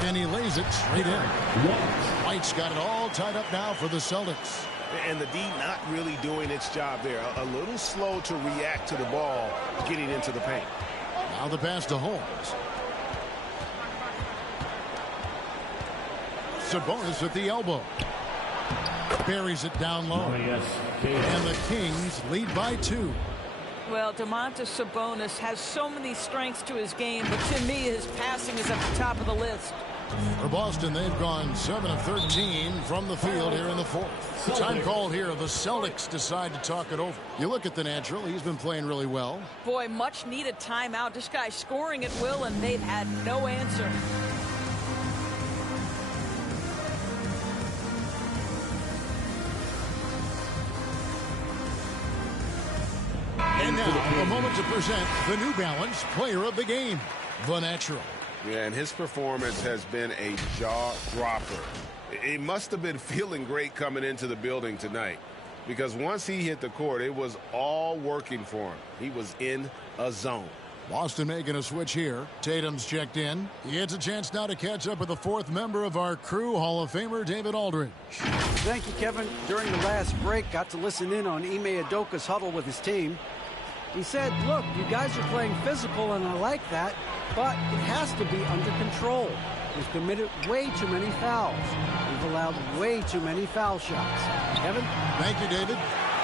And he lays it straight in. White's got it all tied up now for the Celtics. And the D not really doing its job there. A little slow to react to the ball getting into the paint. Now the pass to Holmes. Sabonis at the elbow. Buries it down low. And the Kings lead by 2. Well, Domantas Sabonis has so many strengths to his game, but to me, his passing is at the top of the list. For Boston, they've gone 7 of 13 from the field here in the 4th. Time called here. The Celtics decide to talk it over. You look at the natural. He's been playing really well. Boy, much needed timeout. This guy's scoring at will, and they've had no answer. And now a moment to present the New Balance Player of the Game, The Natural. Yeah, and his performance has been a jaw-dropper. He must have been feeling great coming into the building tonight, because once he hit the court, it was all working for him. He was in a zone. Boston making a switch here. Tatum's checked in. He gets a chance now to catch up with the fourth member of our crew, Hall of Famer David Aldridge. Thank you, Kevin. During the last break, got to listen in on Ime Udoka's huddle with his team. He said, look, you guys are playing physical, and I like that, but it has to be under control. We've committed way too many fouls. We've allowed way too many foul shots. Kevin? Thank you, David.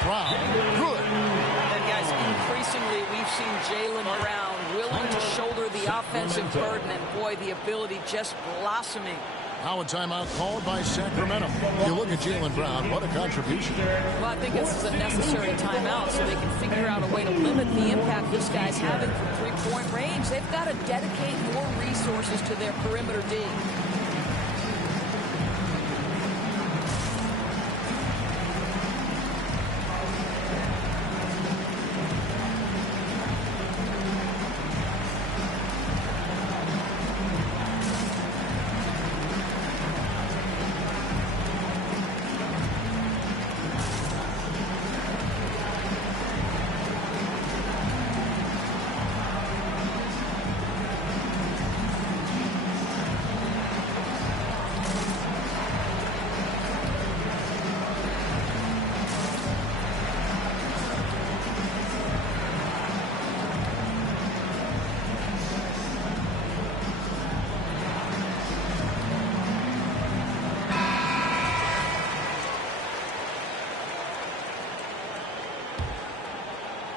Wow. Good. And guys, increasingly we've seen Jaylen Brown willing to shoulder the offensive burden, and boy, the ability just blossoming. Now a timeout called by Sacramento. You look at Jaylen Brown, what a contribution. Well, I think this is a necessary timeout so they can figure out a way to limit the impact this guy's having from three-point range. They've got to dedicate more resources to their perimeter D.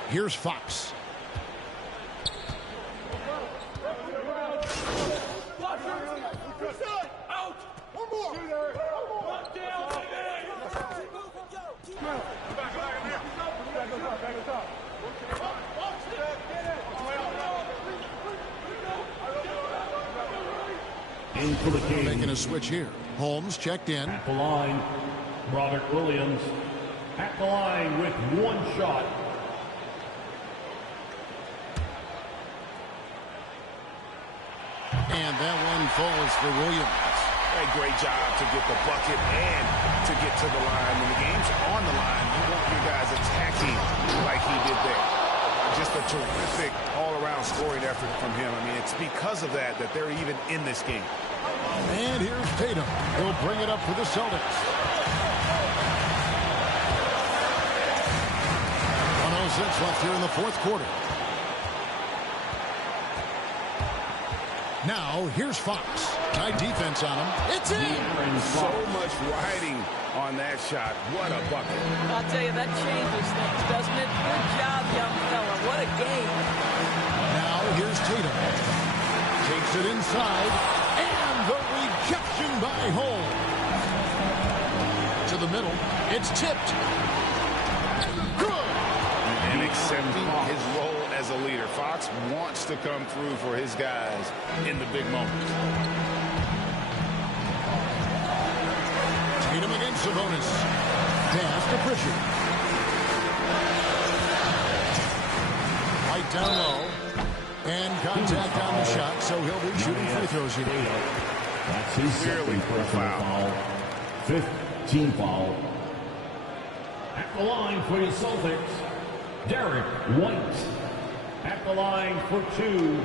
Here's Fox. Into the game. Making a switch here. Holmes checked in. At the line, Robert Williams. At the line with one shot. And that one falls for Williams. A great job to get the bucket and to get to the line. When the game's on the line, you want your guys attacking like he did there. Just a terrific all-around scoring effort from him. I mean, it's because of that they're even in this game. And here's Tatum. He'll bring it up for the Celtics. 1:06 left here in the fourth quarter. Now, here's Fox. Tight defense on him. It's in! So much riding on that shot. What a bucket. I'll tell you, that changes things, doesn't it? Good job, young fella. What a game. Now, here's Tatum. Takes it inside. And the rejection by Holmes. To the middle. It's tipped. Good! And accepting his role as a leader. Fox wants to come through for his guys in the big moments. Tatum against Sabonis. Pass to Pritchard. Right down low. And contact on the shot, so he'll be shooting free throws here. That's his second personal foul. 5th team foul. At the line for the Celtics, Derek White. At the line for two,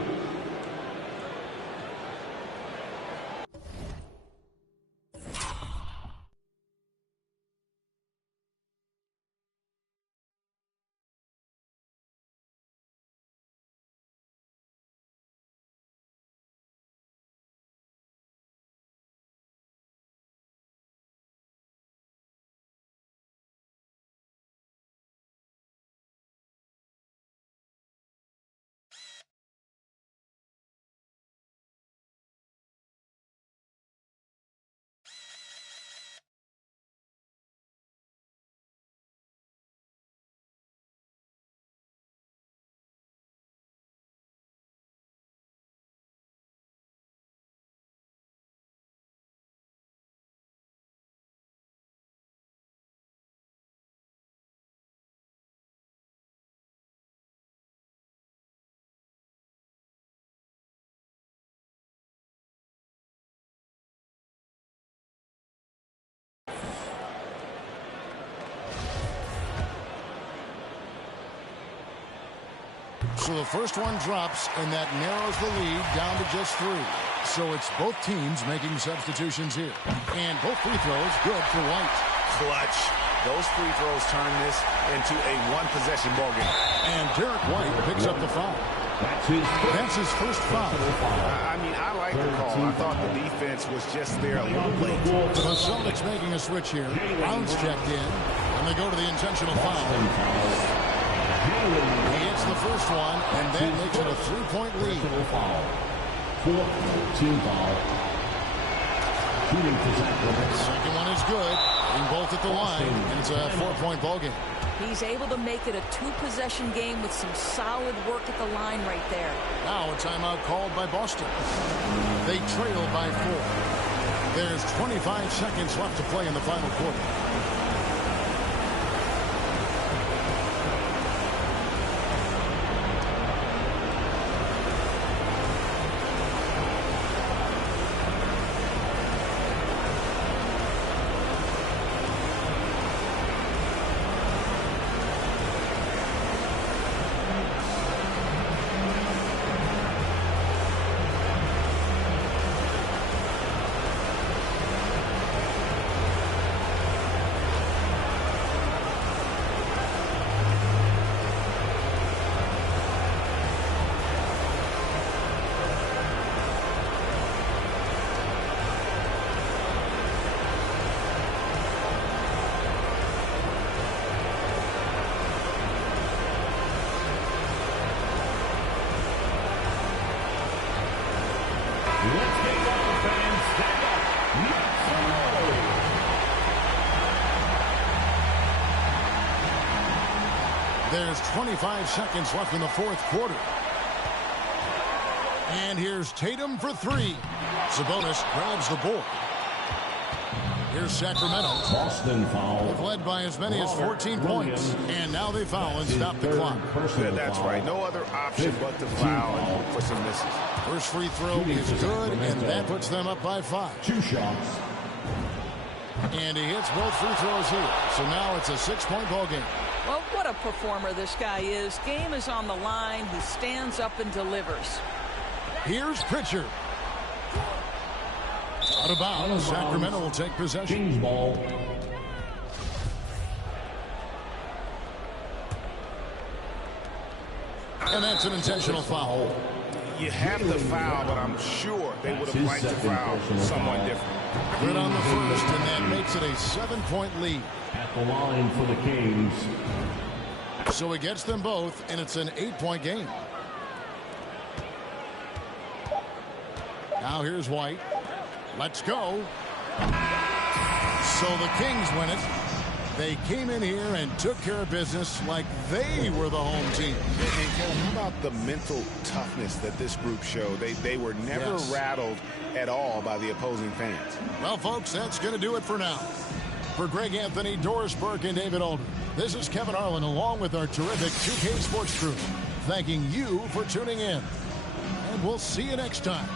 So the first one drops, and that narrows the lead down to just 3. So it's both teams making substitutions here. And both free throws good for White. Clutch. Those free throws turn this into a one-possession ball game. And Derek White picks up the foul. That's his first foul. I mean, I like the call. I thought the defense was just there a little late. The Celtics making a switch here. Brown's checked in, and they go to the intentional foul. He hits the first one, and that makes it a 3-point lead. Team foul. Shooting for Sacramento. Second one is good. Hitting both at the line, and it's a 4-point ball game. He's able to make it a 2-possession game with some solid work at the line right there. Now a timeout called by Boston. They trail by 4. There's 25 seconds left to play in the final quarter. There's 25 seconds left in the fourth quarter. And here's Tatum for 3. Sabonis grabs the board. Here's Sacramento. Boston foul. They've led by as many as 14 points. And now they foul and stop the clock. Yeah, that's right. No other option but to foul and for some misses. First free throw is good, and that puts them up by 5. 2 shots. And he hits both free throws here. So now it's a 6-point ball game. Well, what a performer this guy is. Game is on the line. He stands up and delivers. Here's Pritchard. Out of bounds. Sacramento will take possession. Kings ball. And that's an intentional foul. You have to foul, but I'm sure they would have liked to foul someone different. Good on the first, and that makes it a 7-point lead. At the line for the Kings. So he gets them both, and it's an 8-point game. Now here's White. Let's go. So the Kings win it. They came in here and took care of business like they were the home team. And Kevin, how about the mental toughness that this group showed? They were never rattled at all by the opposing fans. Well, folks, that's going to do it for now. For Greg Anthony, Doris Burke, and David Alden, this is Kevin Harlan along with our terrific 2K Sports crew, thanking you for tuning in. And we'll see you next time.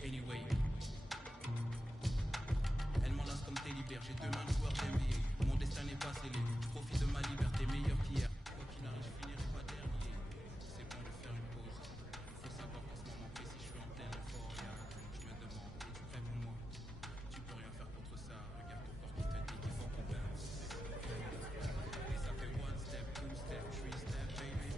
Anyway, elle m'enlace comme t'es libère. J'ai demain le joueur d'NBA. Mon destin n'est pas scellé. Je profite de ma liberté, meilleur qu'hier. Quoi qu'il arrive, je finirai pas dernier. C'est bon de faire une pause. Faut savoir qu'en ce moment précis, je suis en pleine euphoria. Je me demande, es-tu prêt pour moi? Tu peux rien faire contre ça. Regarde ton corps qui te dit qu'il faut qu'on bounce. Et ça fait one step, two step, three step, baby.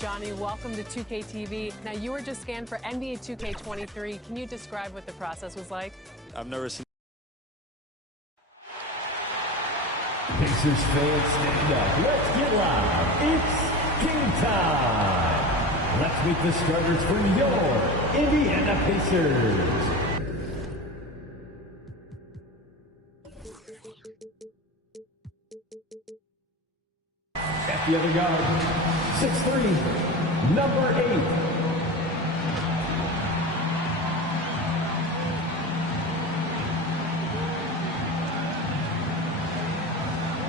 Johnny, welcome to 2K TV. Now, you were just scanned for NBA 2K23. Can you describe what the process was like? I've never seen. Pacers fans, stand up. Let's get loud. It's game time. Let's meet the starters for your Indiana Pacers. At the other guard, 6'3", number 8.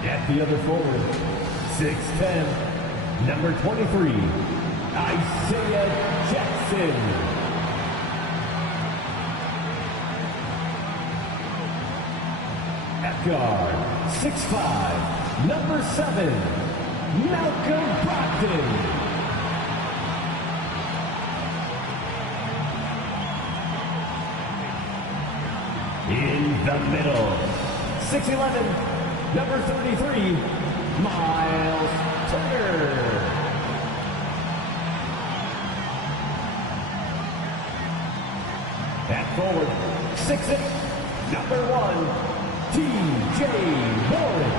At the other forward, 6'10", number 23, Isaiah Jackson. At guard, 6'5", number 7, Malcolm Brogdon. In the middle, 6'11", number 33, Miles Turner. At forward, 6'8", number 1, T.J. Warren.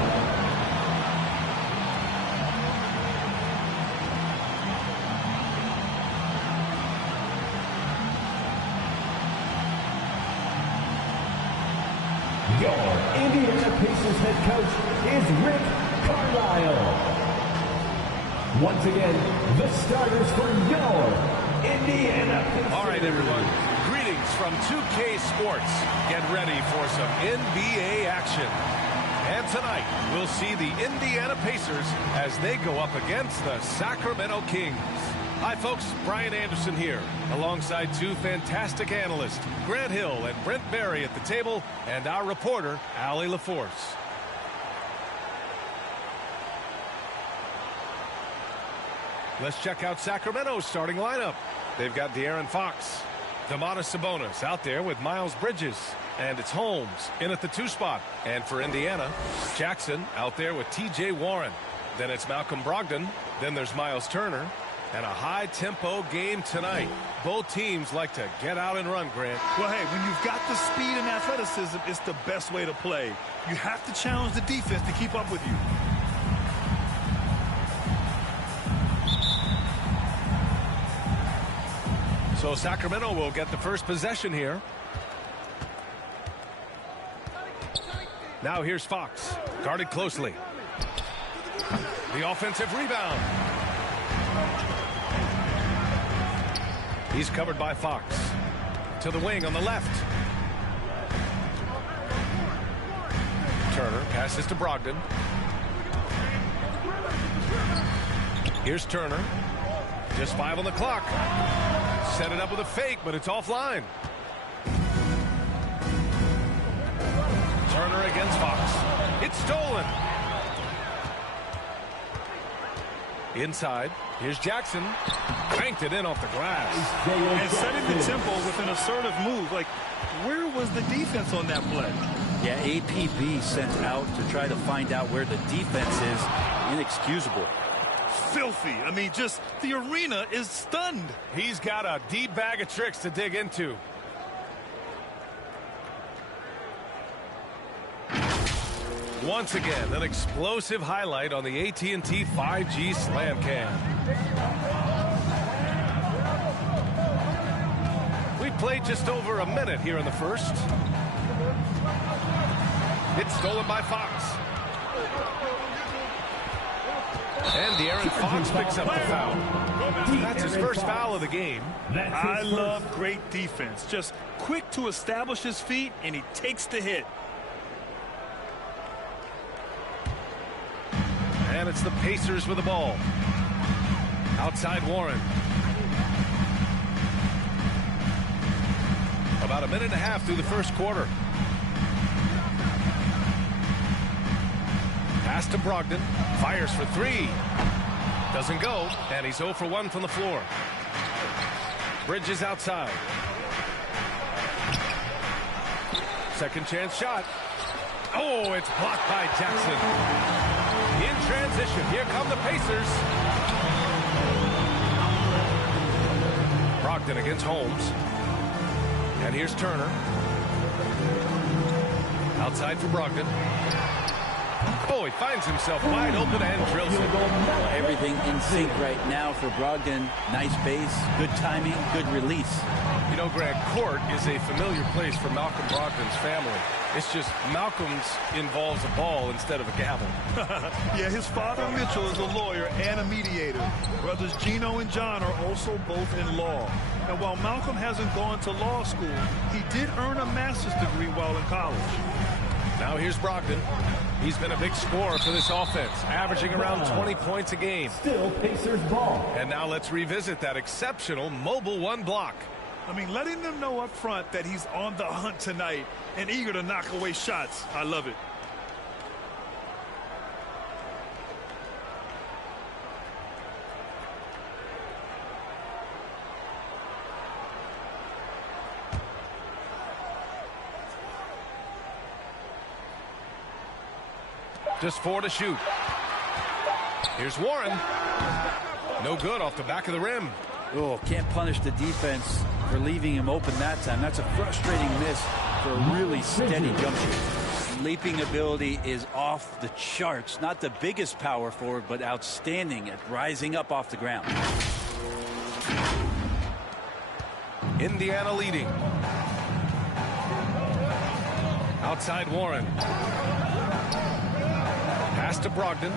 Your Indiana Pacers head coach is Rick Carlisle. Once again, the starters for your Indiana Pacers. All right, everyone. Greetings from 2K Sports. Get ready for some NBA action. And tonight, we'll see the Indiana Pacers as they go up against the Sacramento Kings. Hi, folks. Brian Anderson here, alongside two fantastic analysts, Grant Hill and Brent Barry at the table, and our reporter, Allie LaForce. Let's check out Sacramento's starting lineup. They've got De'Aaron Fox, Domantas Sabonis out there with Miles Bridges, and it's Holmes in at the 2 spot. And for Indiana, Jackson out there with T.J. Warren. Then it's Malcolm Brogdon. Then there's Miles Turner. And a high-tempo game tonight. Both teams like to get out and run, Grant. Well, hey, when you've got the speed and athleticism, it's the best way to play. You have to challenge the defense to keep up with you. So Sacramento will get the first possession here. Now here's Fox, guarded closely. The offensive rebound. He's covered by Fox. To the wing on the left. Turner passes to Brogdon. Here's Turner. Just 5 on the clock. Set it up with a fake, but it's offline. Turner against Fox. It's stolen. Inside, here's Jackson. Banked it in off the glass. And setting the tempo with an assertive move. Like, where was the defense on that play? Yeah, APB sent out to try to find out where the defense is. Inexcusable. Filthy. I mean, just the arena is stunned. He's got a deep bag of tricks to dig into. Once again, an explosive highlight on the AT&T 5G Slam Cam. We played just over a minute here in the first. It's stolen by Fox. And De'Aaron Fox picks up the foul. That's his first foul of the game. I love great defense. Just quick to establish his feet, and he takes the hit. And it's the Pacers with the ball. Outside Warren. About a minute and a half through the first quarter. Pass to Brogdon. Fires for 3. Doesn't go. And he's 0 for 1 from the floor. Bridges outside. Second chance shot. Oh, it's blocked by Jackson. In transition, here come the Pacers. Brogdon against Holmes. And here's Turner. Outside for Brogdon. Oh, he finds himself wide open and drills it. Everything in sync right now for Brogdon. Nice base, good timing, good release. You know, Grant, court is a familiar place for Malcolm Brogdon's family. It's just Malcolm's involves a ball instead of a gavel. Yeah, his father Mitchell is a lawyer and a mediator. Brothers Gino and John are also both in law. And while Malcolm hasn't gone to law school, he did earn a master's degree while in college. Now here's Brogdon. He's been a big scorer for this offense, averaging around 20 points a game. Still Pacers ball. And now let's revisit that exceptional mobile 1 block. I mean, letting them know up front that he's on the hunt tonight and eager to knock away shots. I love it. Just 4 to shoot. Here's Warren. No good off the back of the rim. Oh, can't punish the defense for leaving him open that time. That's a frustrating miss for a really steady jump shot. Leaping ability is off the charts. Not the biggest power forward, but outstanding at rising up off the ground. Indiana leading. Outside Warren. Pass to Brogdon.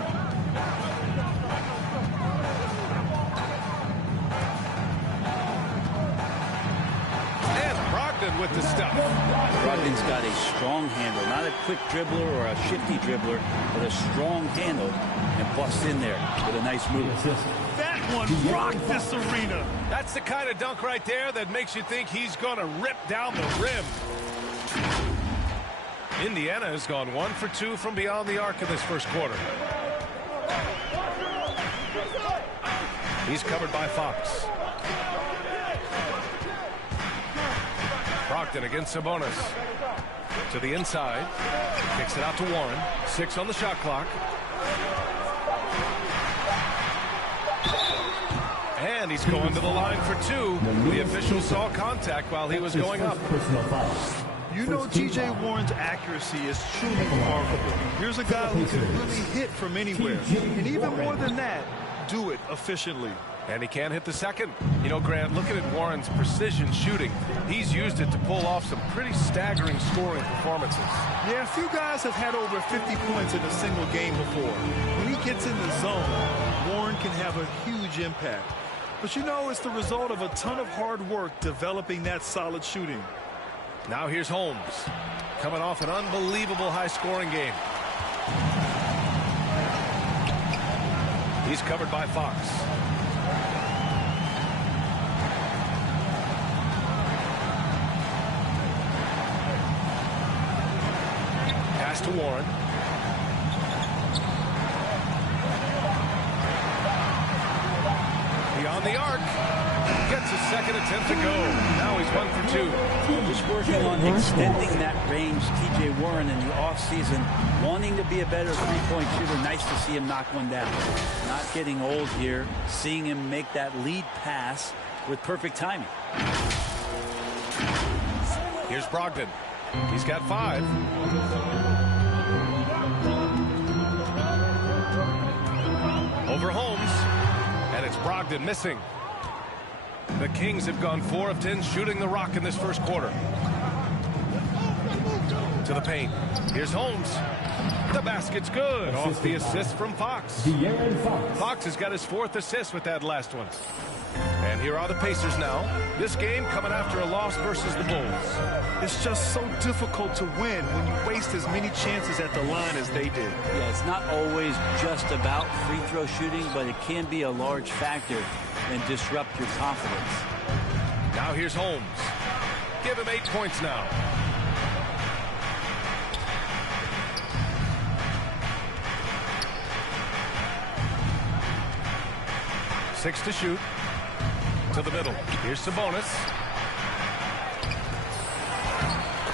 And Brogdon with the stuff. Brogdon's got a strong handle, not a quick dribbler or a shifty dribbler, but a strong handle, and busts in there with a nice move. That one rocked this arena. That's the kind of dunk right there that makes you think he's going to rip down the rim. Indiana has gone 1 for 2 from beyond the arc in this first quarter. He's covered by Fox. Brogdon against Sabonis. To the inside. Kicks it out to Warren. 6 on the shot clock. And he's going to the line for 2. The official saw contact while he was going up. You know T.J. Warren's accuracy is truly remarkable. Here's a guy who can really hit from anywhere. And even more than that, do it efficiently. And he can't hit the second. You know, Grant, looking at Warren's precision shooting, he's used it to pull off some pretty staggering scoring performances. Yeah, a few guys have had over 50 points in a single game before. When he gets in the zone, Warren can have a huge impact. But you know, it's the result of a ton of hard work developing that solid shooting. Now here's Holmes, coming off an unbelievable high-scoring game. He's covered by Fox. Pass to Warren. Beyond the arc. Gets his second attempt to go. Now he's 1 for 2. Just working on extending that range. T.J. Warren in the offseason, wanting to be a better three-point shooter. Nice to see him knock one down. Not getting old here. Seeing him make that lead pass with perfect timing. Here's Brogdon. He's got 5. Over Holmes. And it's Brogdon missing. The Kings have gone 4 of 10 shooting the rock in this first quarter. To the paint. Here's Holmes. The basket's good. Off the assist from Fox. Fox has got his 4th assist with that last one. And here are the Pacers now. This game coming after a loss versus the Bulls. It's just so difficult to win when you waste as many chances at the line as they did. Yeah, it's not always just about free throw shooting, but it can be a large factor and disrupt your confidence. Now here's Holmes. Give him 8 points now. Six to shoot. To the middle. Here's Sabonis.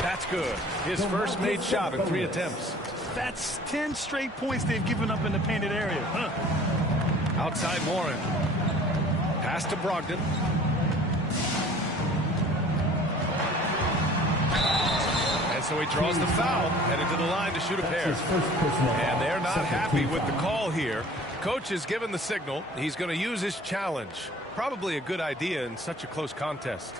That's good. His first made shot in 3 attempts. That's 10 straight points they've given up in the painted area. Outside Warren. Pass to Brogdon. And so he draws the foul, headed to the line to shoot a pair. And they're not happy with the call here. Coach has given the signal. He's going to use his challenge. Probably a good idea in such a close contest.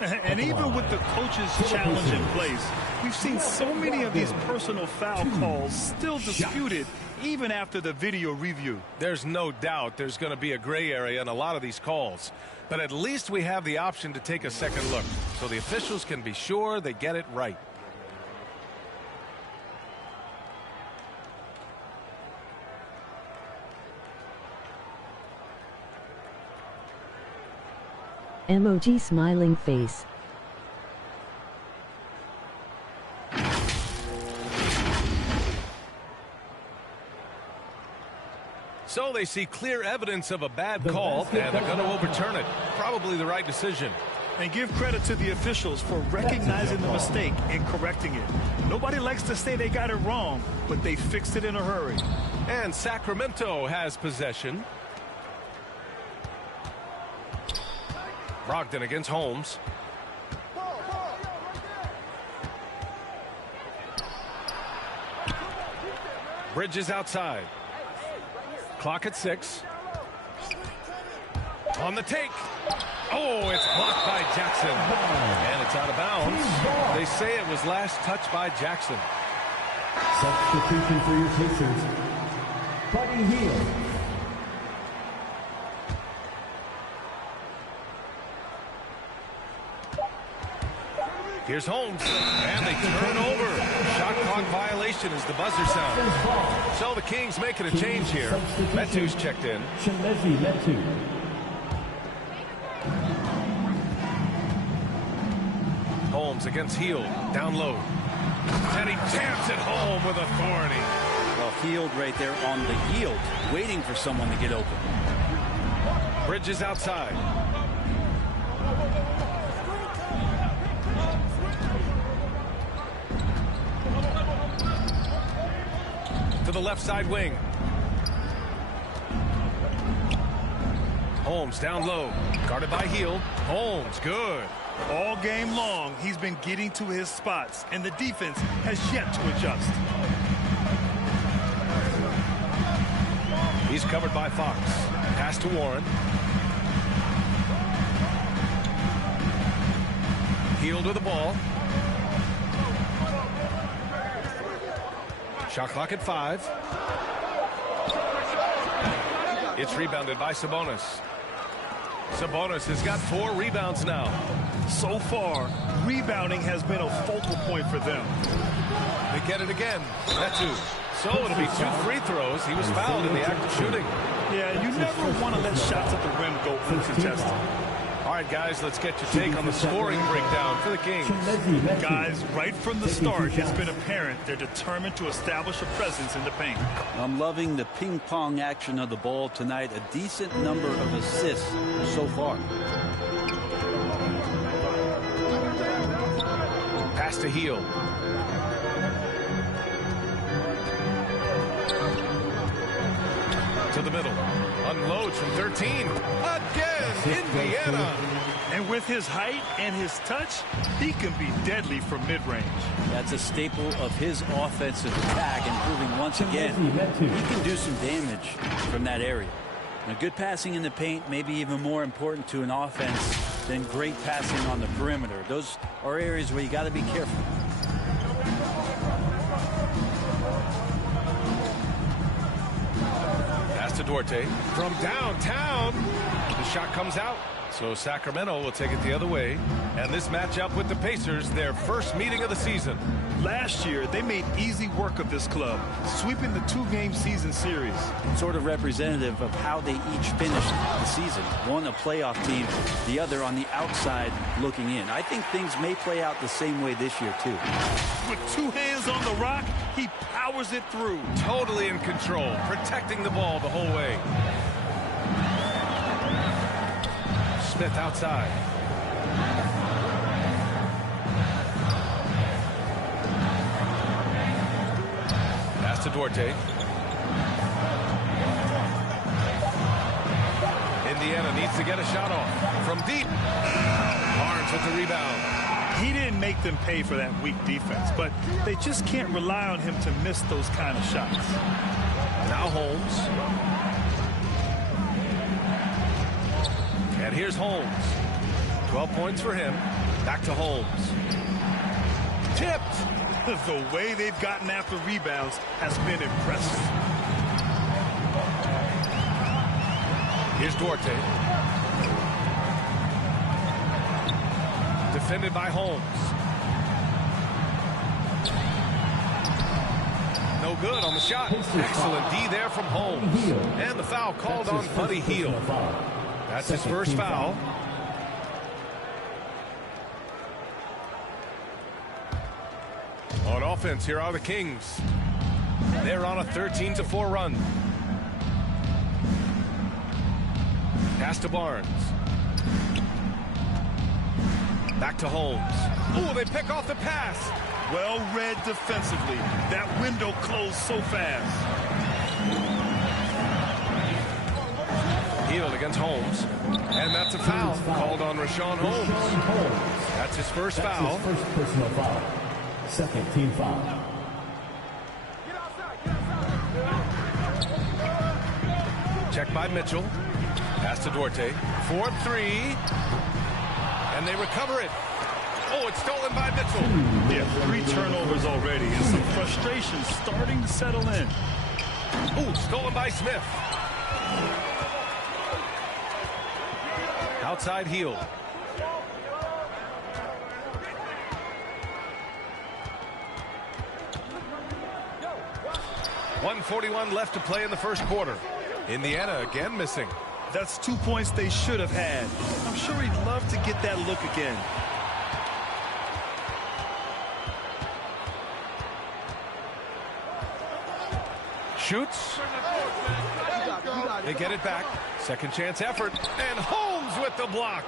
And even with the coach's challenge in place, we've seen so many of these personal foul calls still disputed even after the video review. There's no doubt there's going to be a gray area in a lot of these calls. But at least we have the option to take a second look so the officials can be sure they get it right. Emoji smiling face. So they see clear evidence of a bad call, and they're going to overturn it. Probably the right decision. And give credit to the officials for recognizing the mistake and correcting it. Nobody likes to say they got it wrong, but they fixed it in a hurry. And Sacramento has possession. Brogdon against Holmes. Bridges outside. Clock at 6. On the take. Oh, it's blocked by Jackson. And it's out of bounds. They say it was last touched by Jackson. Substitution for your Pacers. Buddy Hield. Here's Holmes. And they turn over. Shot clock violation as the buzzer sounds. So the Kings making a change here. Metu's checked in. Metu. Holmes against Hield. Down low. And he jams it home with authority. Well, Hield right there on the yield, waiting for someone to get open. Bridges outside. To the left side wing. Holmes down low. Guarded by Hield. Holmes, good. All game long, he's been getting to his spots, and the defense has yet to adjust. He's covered by Fox. Pass to Warren. Hield with the ball. Shot clock at 5. It's rebounded by Sabonis. Sabonis has got 4 rebounds now. So far, rebounding has been a focal point for them. They get it again. Metu. So it'll be 2 free throws. He was fouled in the act of shooting. Yeah, you never want to let shots at the rim go uncontested. All right, guys, let's get your take on the scoring breakdown for the Kings. Guys, right from the start, it's been apparent they're determined to establish a presence in the paint. I'm loving the ping-pong action of the ball tonight. A decent number of assists so far. Pass to Hield. To the middle. Unloads from 13. Again, Indiana. And with his height and his touch, he can be deadly from mid-range. That's a staple of his offensive attack, and proving once again he can do some damage from that area. Now, good passing in the paint may be even more important to an offense than great passing on the perimeter. Those are areas where you got to be careful. To Duarte from downtown. The shot comes out, so Sacramento will take it the other way. And this matchup with the Pacers, their first meeting of the season. Last year, they made easy work of this club, sweeping the 2-game season series. Sort of representative of how they each finished the season. One a playoff team, the other on the outside looking in. I think things may play out the same way this year, too. With 2 hands on the rock, he powers it through. Totally in control, protecting the ball the whole way. Smith outside. Pass to Duarte. Indiana needs to get a shot off from deep. Barnes with the rebound. He didn't make them pay for that weak defense, but they just can't rely on him to miss those kind of shots. Now Holmes. And here's Holmes. 12 points for him. Back to Holmes. Tipped. The way they've gotten after rebounds has been impressive. Here's Duarte. Defended by Holmes. No good on the shot. Excellent D there from Holmes. And the foul called on Buddy Hield. That's his first foul. On offense, here are the Kings. They're on a 13-4 run. Pass to Barnes. Back to Holmes. Oh, they pick off the pass. Well read defensively. That window closed so fast. Hield against Holmes. And that's a foul called on Rashawn Holmes. That's his first foul. His first personal foul. Second team foul. Check by Mitchell. Pass to Duarte. 4-3. And they recover it. Oh, it's stolen by Mitchell. Yeah, 3 turnovers already, and some frustration starting to settle in. Oh, stolen by Smith. Outside Hield. .141 left to play in the first quarter. Indiana again missing. That's 2 points they should have had. I'm sure he'd love to get that look again. Shoots. They get it back. Second chance effort. And Holmes with the block.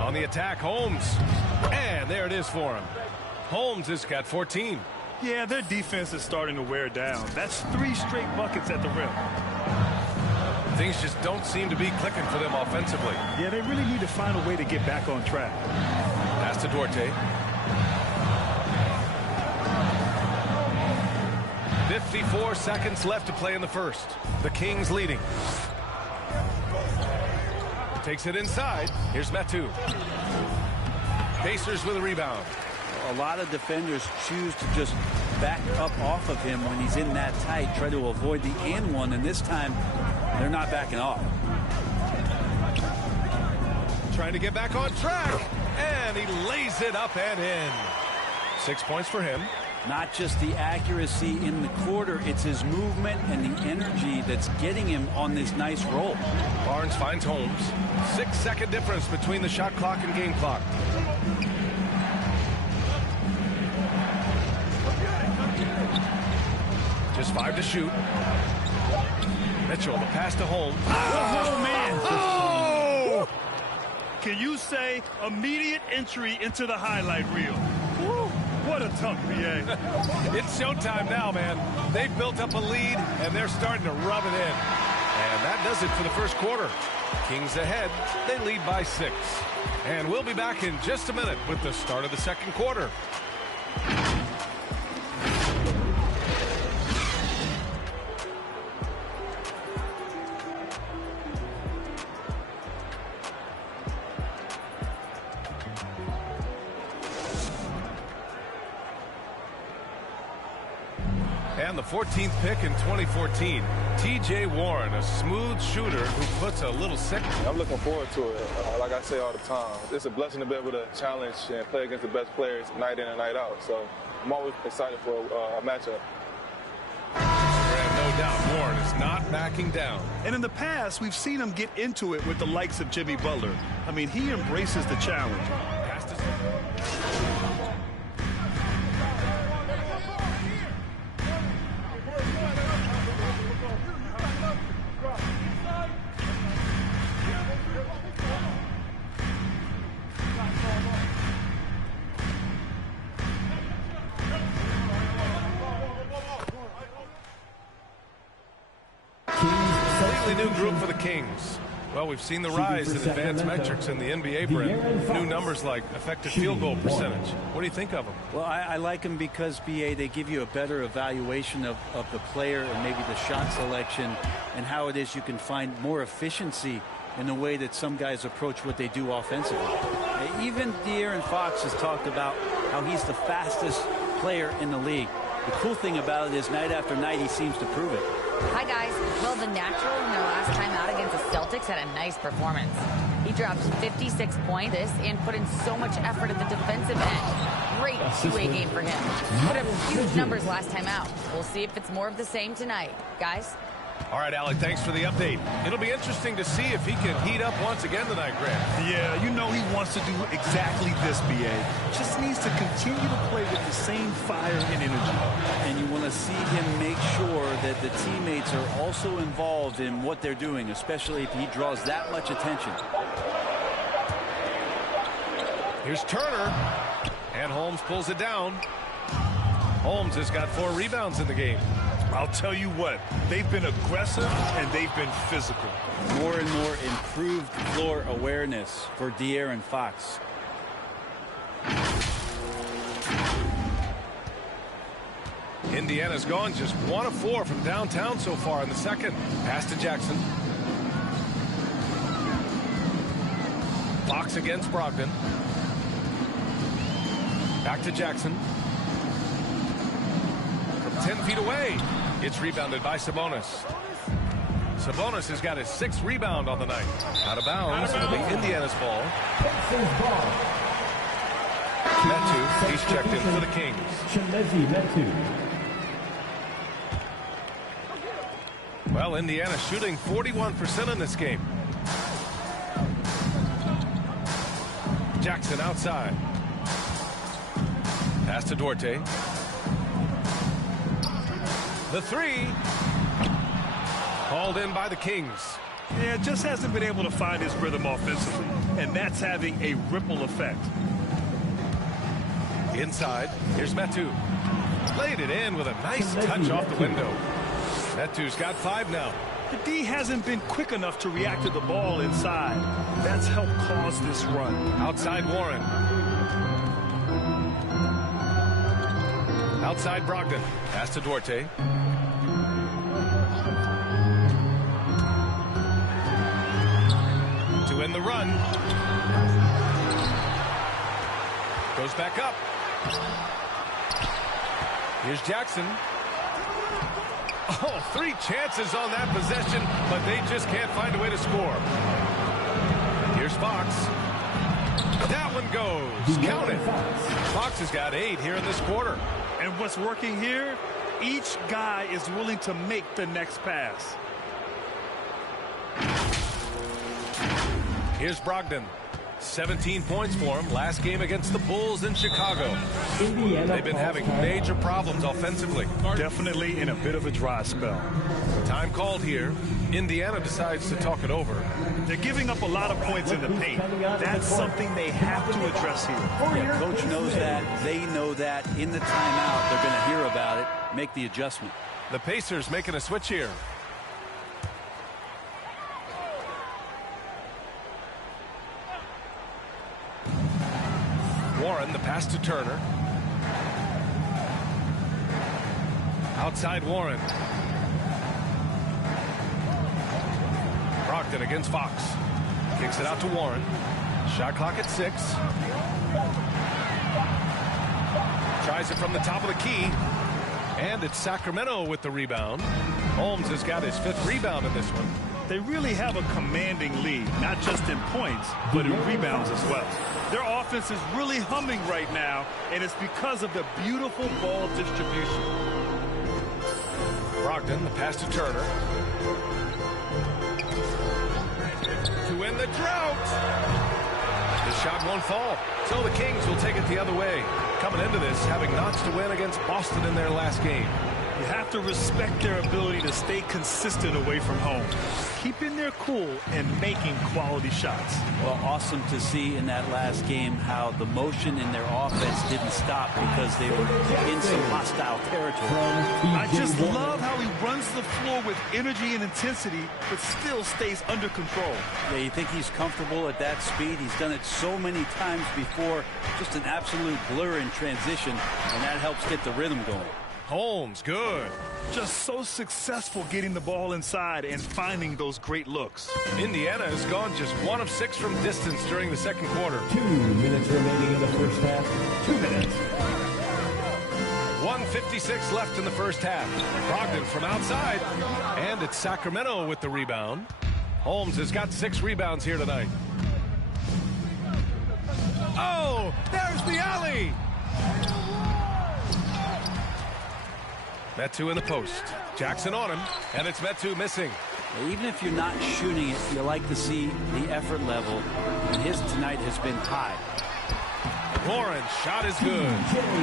On the attack, Holmes. And there it is for him. Holmes has got 14. Yeah, their defense is starting to wear down. That's 3 straight buckets at the rim. Things just don't seem to be clicking for them offensively. Yeah, they really need to find a way to get back on track. Pass to Duarte. 54 seconds left to play in the first. The Kings leading. Takes it inside. Here's Metu. Pacers with a rebound. A lot of defenders choose to just back up off of him when he's in that tight, try to avoid the and one, and this time they're not backing off. Trying to get back on track, and he lays it up and in. 6 points for him. Not just the accuracy in the quarter, it's his movement and the energy that's getting him on this nice roll. Barnes finds Holmes. 6-second difference between the shot clock and game clock. Just 5 to shoot. Mitchell, the pass to Holmes. Oh, man. Oh! Can you say immediate entry into the highlight reel? Woo. What a tough BA. It's showtime now, man. They've built up a lead, and they're starting to rub it in. And that does it for the first quarter. Kings ahead. They lead by 6. And we'll be back in just a minute with the start of the second quarter. And the 14th pick in 2014, T.J. Warren, a smooth shooter who puts a little sick. I'm looking forward to it. Like I say all the time, it's a blessing to be able to challenge and play against the best players night in and night out. So I'm always excited for a matchup. And no doubt, Warren is not backing down. And in the past, we've seen him get into it with the likes of Jimmy Butler. I mean, he embraces the challenge. Completely new group for the Kings. Well, we've seen the rise in advanced metrics in the NBA, Brent. New numbers like effective field goal percentage. What do you think of them? Well, I like them because, BA, they give you a better evaluation of the player and maybe the shot selection and how it is you can find more efficiency in the way that some guys approach what they do offensively. Even De'Aaron Fox has talked about how he's the fastest player in the league. The cool thing about it is night after night he seems to prove it. Hi, guys. Well, the natural in their last time out against the Celtics had a nice performance. He dropped 56 points and put in so much effort at the defensive end. Great two-way game for him. Put up huge numbers last time out. We'll see if it's more of the same tonight. Guys? All right, Alec, thanks for the update. It'll be interesting to see if he can heat up once again tonight, Grant. Yeah, you know he wants to do exactly this, BA. Just needs to continue to play with the same fire and energy. And you want to see him make sure that the teammates are also involved in what they're doing, especially if he draws that much attention. Here's Turner. And Holmes pulls it down. Holmes has got 4 rebounds in the game. I'll tell you what, they've been aggressive and they've been physical. More and more improved floor awareness for De'Aaron Fox. Indiana's gone just 1 of 4 from downtown so far in the second. Pass to Jackson. Fox against Brogdon. Back to Jackson. From 10 feet away. It's rebounded by Sabonis. Sabonis has got his 6th rebound on the night. Out of bounds. It'll be Indiana's ball. Metu, he's checked in for the Kings. Well, Indiana shooting 41% in this game. Jackson outside. Pass to Duarte. The 3. Called in by the Kings. Yeah, just hasn't been able to find his rhythm offensively, and that's having a ripple effect. Inside, here's Metu. Laid it in with a nice touch off the window. Metu's got 5 now. The D hasn't been quick enough to react to the ball inside. That's helped cause this run. Outside Warren. Outside Brogdon. Pass to Duarte. To end the run. Goes back up. Here's Jackson. Oh, 3 chances on that possession, but they just can't find a way to score. Here's Fox. That one goes. Count it. Fox has got 8 here in this quarter. And what's working here? Each guy is willing to make the next pass. Here's Brogdon. 17 points for him last game against the Bulls in Chicago. They've been having major problems offensively. Definitely in a bit of a dry spell. Time called here. Indiana decides to talk it over. They're giving up a lot of points in the paint. That's something they have to address here. Yeah, coach knows that. They know that. In the timeout, they're going to hear about it, make the adjustment. The Pacers making a switch here. Warren, the pass to Turner. Outside Warren. Brogdon against Fox. Kicks it out to Warren. Shot clock at 6. Tries it from the top of the key. And it's Sacramento with the rebound. Holmes has got his 5th rebound in this one. They really have a commanding lead, not just in points, but in rebounds as well. Their offense is really humming right now, and it's because of the beautiful ball distribution. Brogdon, the pass to Turner. To win the drought. The shot won't fall, so the Kings will take it the other way. Coming into this, having notched a win against Boston in their last game. You have to respect their ability to stay consistent away from home, keeping their cool and making quality shots. Well, awesome to see in that last game how the motion in their offense didn't stop because they were in some hostile territory. I just love how he runs the floor with energy and intensity, but still stays under control. Yeah, you think he's comfortable at that speed? He's done it so many times before. Just an absolute blur in transition, and that helps get the rhythm going. Holmes, good. Just so successful getting the ball inside and finding those great looks. Indiana has gone just 1 of 6 from distance during the second quarter. 2 minutes remaining in the first half. 2 minutes. 1:56 left in the first half. Brogdon from outside. And it's Sacramento with the rebound. Holmes has got 6 rebounds here tonight. Oh, there's the alley. Metu in the post. Jackson on him, and it's Metu missing. Even if you're not shooting it, you like to see the effort level, and his tonight has been high. Warren's shot is good.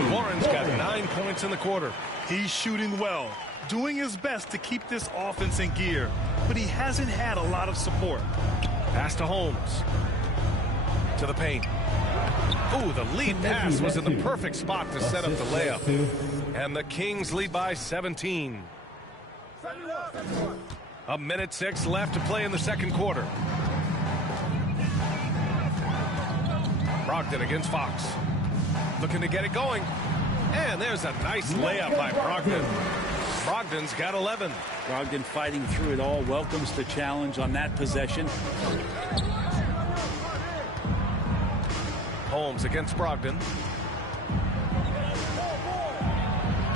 Warren's got 9 points in the quarter. He's shooting well, doing his best to keep this offense in gear, but he hasn't had a lot of support. Pass to Holmes. To the paint. Ooh, the lead pass was in the perfect spot to set up the layup. And the Kings lead by 17. A minute 6 left to play in the second quarter. Brogdon against Fox. Looking to get it going. And there's a nice layup by Brogdon. Brogdon's got 11. Brogdon fighting through it all. Welcomes the challenge on that possession. Holmes against Brogdon.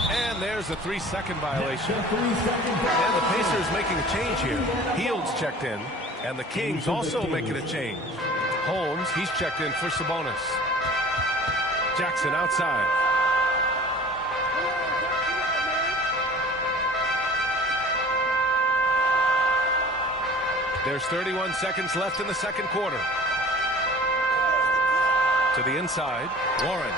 And there's a 3-second violation. And the Pacers making a change here. Hield's checked in. And the Kings also making a change. Holmes, he's checked in for Sabonis. Jackson outside. There's 31 seconds left in the second quarter. To the inside, Warren.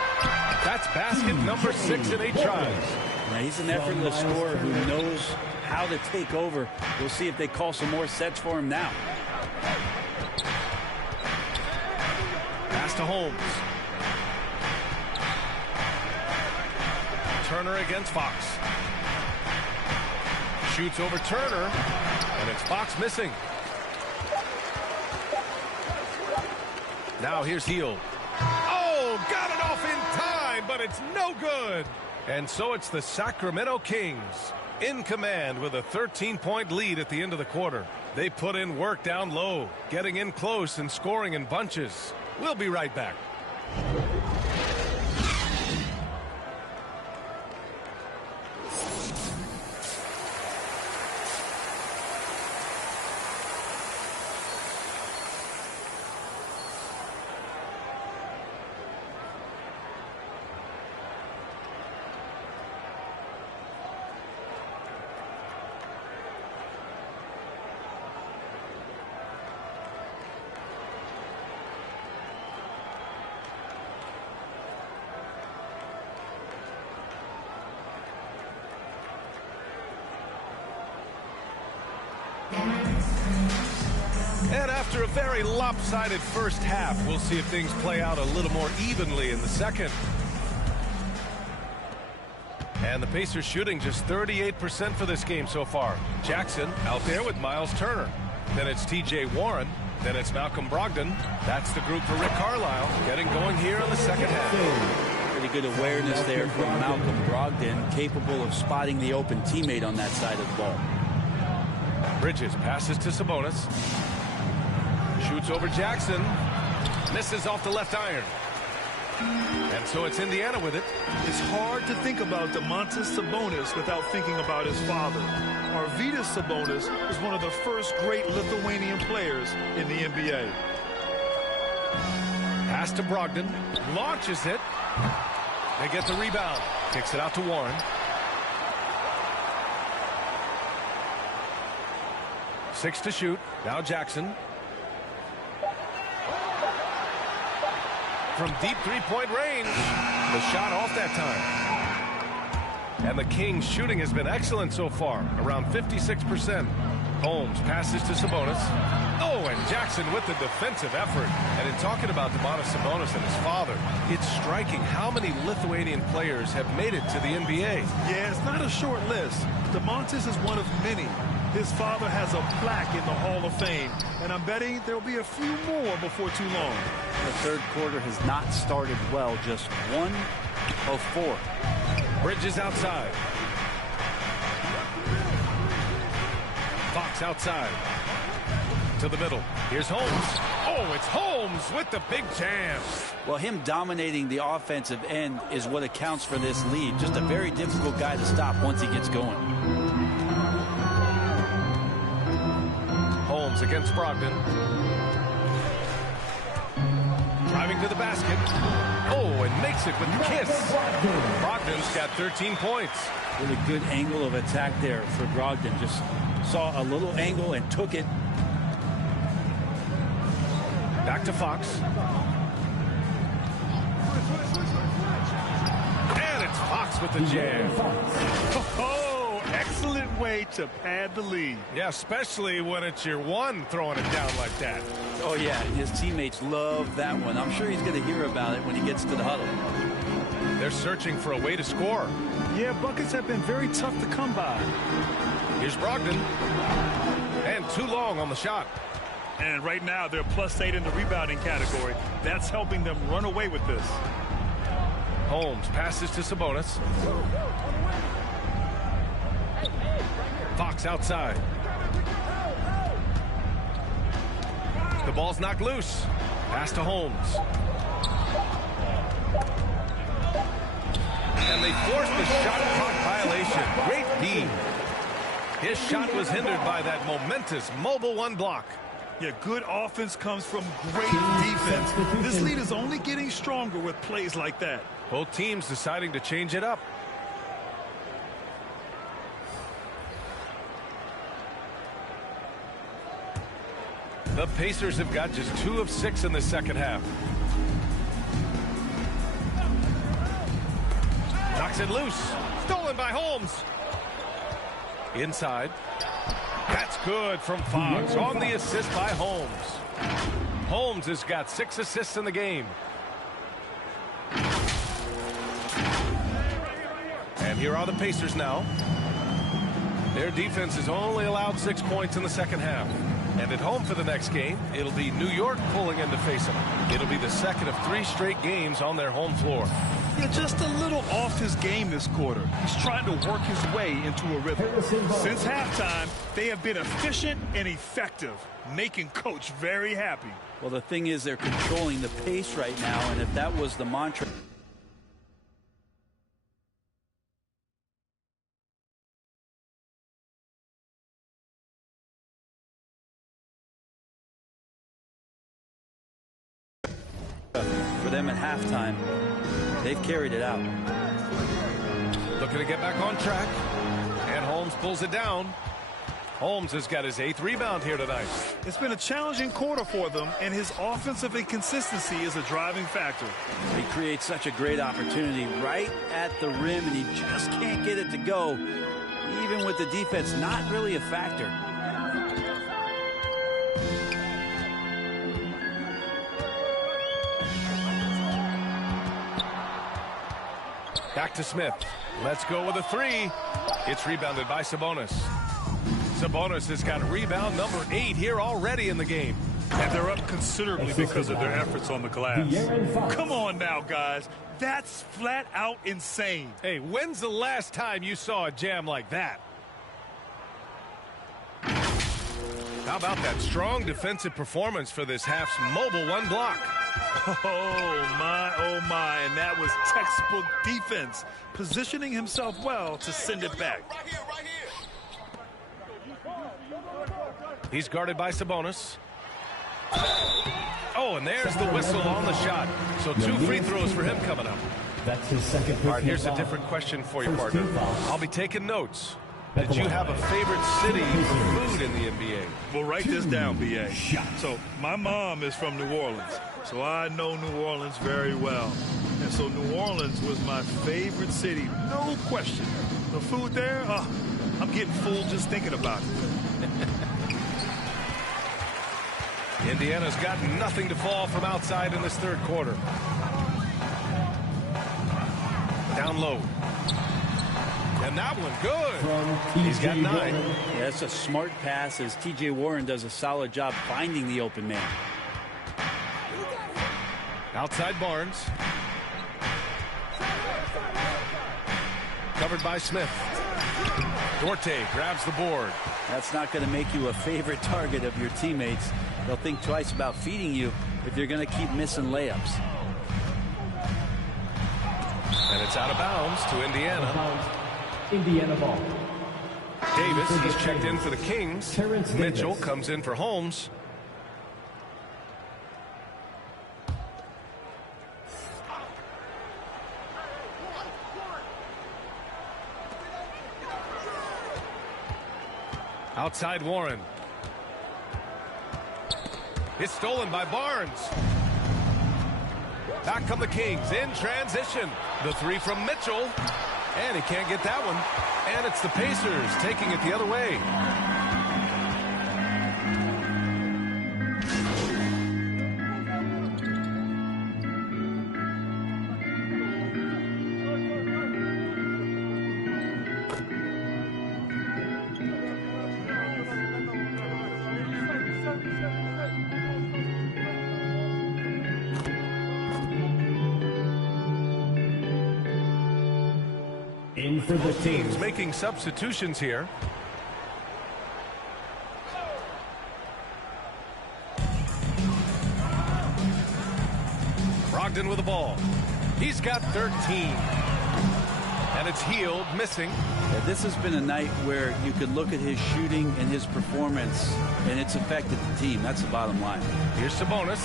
That's basket number 6 in 8 tries. Now he's an effortless scorer who knows how to take over. We'll see if they call some more sets for him now. Pass to Holmes. Turner against Fox. Shoots over Turner, and it's Fox missing. Now here's Hield. Oh, got it off in time, but it's no good. And so it's the Sacramento Kings in command with a 13-point lead at the end of the quarter. They put in work down low, getting in close and scoring in bunches. We'll be right back. And after a very lopsided first half, we'll see if things play out a little more evenly in the second. And the Pacers shooting just 38% for this game so far. Jackson out there with Miles Turner. Then it's T.J. Warren. Then it's Malcolm Brogdon. That's the group for Rick Carlisle getting going here in the second half. Pretty good awareness there from Malcolm Brogdon, capable of spotting the open teammate on that side of the ball. Bridges passes to Sabonis. Shoots over Jackson. Misses off the left iron. And so it's Indiana with it. It's hard to think about Domantas Sabonis without thinking about his father. Arvydas Sabonis was one of the first great Lithuanian players in the NBA. Pass to Brogdon. Launches it. They get the rebound. Kicks it out to Warren. 6 to shoot. Now Jackson. From deep three-point range. The shot off that time. And the Kings' shooting has been excellent so far. Around 56%. Holmes passes to Sabonis. Oh, and Jackson with the defensive effort. And in talking about Domantas Sabonis and his father, it's striking how many Lithuanian players have made it to the NBA. Yeah, it's not a short list. Domantas is one of many. His father has a plaque in the Hall of Fame, and I'm betting there'll be a few more before too long. The third quarter has not started well, just 1 of 4. Bridges outside. Fox outside. To the middle. Here's Holmes. Oh, it's Holmes with the big jam. Well, him dominating the offensive end is what accounts for this lead. Just a very difficult guy to stop once he gets going. Holmes against Brogdon. Driving to the basket. Oh, and makes it with the kiss. Brogdon's got 13 points. Really good angle of attack there for Brogdon. Just saw a little angle and took it. Back to Fox. And it's Fox with the jam. Oh, excellent way to pad the lead. Yeah, especially when it's your one throwing it down like that. Oh, yeah, his teammates love that one. I'm sure he's going to hear about it when he gets to the huddle. They're searching for a way to score. Yeah, buckets have been very tough to come by. Here's Brogdon. And too long on the shot. And right now, they're +8 in the rebounding category. That's helping them run away with this. Holmes passes to Sabonis. Fox outside. The ball's knocked loose. Pass to Holmes. And they forced the shot clock violation. Great D. His shot was hindered by that momentous mobile one block. Yeah, good offense comes from great defense. This lead is only getting stronger with plays like that. Both teams deciding to change it up. The Pacers have got just 2 of 6 in the second half. Knocks it loose. Stolen by Holmes. Inside. That's good from Fox on the assist by Holmes. Holmes has got 6 assists in the game. And here are the Pacers now. Their defense has only allowed 6 points in the second half. And at home for the next game, it'll be New York pulling in to face them. It'll be the second of 3 straight games on their home floor. Yeah, just a little off his game this quarter. He's trying to work his way into a rhythm. Since halftime, they have been efficient and effective, making Coach very happy. Well, the thing is, they're controlling the pace right now, and if that was the mantra... for them at halftime, they've carried it out. Looking to get back on track. And Holmes pulls it down. Holmes has got his 8th rebound here tonight. It's been a challenging quarter for them, and his offensive inconsistency is a driving factor. He creates such a great opportunity right at the rim, and he just can't get it to go, even with the defense not really a factor. Back to Smith. Let's go with a 3. It's rebounded by Sabonis. Sabonis has got rebound number 8 here already in the game. And they're up considerably because of their efforts on the glass. Come on now, guys. That's flat out insane. Hey, when's the last time you saw a jam like that? How about that strong defensive performance for this half's mobile one block? Oh my, and that was textbook defense, positioning himself well to send it back. He's guarded by Sabonis. Oh, and there's the whistle on the shot. So 2 free throws for him coming up. That's his second. All right, here's a different question for you, partner. I'll be taking notes. Did you have a favorite city for food in the NBA? Well, write this down, B.A. So my mom is from New Orleans, so I know New Orleans very well. And so New Orleans was my favorite city, no question. The food there, I'm getting full just thinking about it. Indiana's got nothing to fall from outside in this third quarter. Down low. And that one good. He's got 9. Yeah, that's a smart pass as T.J. Warren does a solid job finding the open man. Outside Barnes. Covered by Smith. Duarte grabs the board. That's not going to make you a favorite target of your teammates. They'll think twice about feeding you if you're going to keep missing layups. And it's out of bounds to Indiana. Indiana ball. Davis, he's checked in for the Kings. Mitchell comes in for Holmes. Outside Warren. It's stolen by Barnes. Back come the Kings in transition. The 3 from Mitchell. And he can't get that one. And it's the Pacers taking it the other way. In for the teams making substitutions here. Brogdon with the ball. He's got 13. And it's Hield missing. Yeah, this has been a night where you can look at his shooting and his performance, and it's affected the team. That's the bottom line. Here's Sabonis.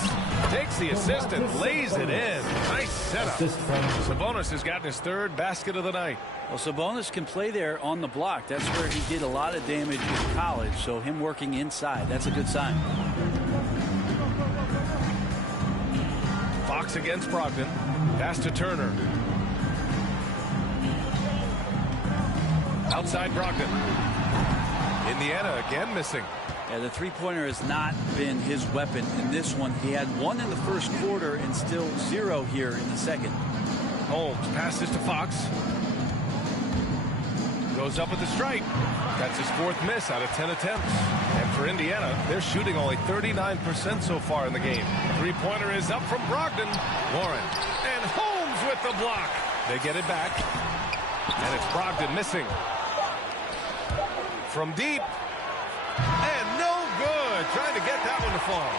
Takes the assist and lays it in. Nice setup. Sabonis has gotten his third basket of the night. Well, Sabonis can play there on the block. That's where he did a lot of damage in college, so him working inside, that's a good sign. Fox against Brogdon. Pass to Turner. Outside Brogdon. Indiana again missing. Yeah, the three-pointer has not been his weapon in this one. He had one in the first quarter and still 0 here in the second. Holmes passes to Fox. Goes up with the strike. That's his 4th miss out of 10 attempts. And for Indiana, they're shooting only 39% so far in the game. Three-pointer is up from Brogdon. Warren. And Holmes with the block. They get it back. And it's Brogdon missing. From deep. And no good. Trying to get that one to fall.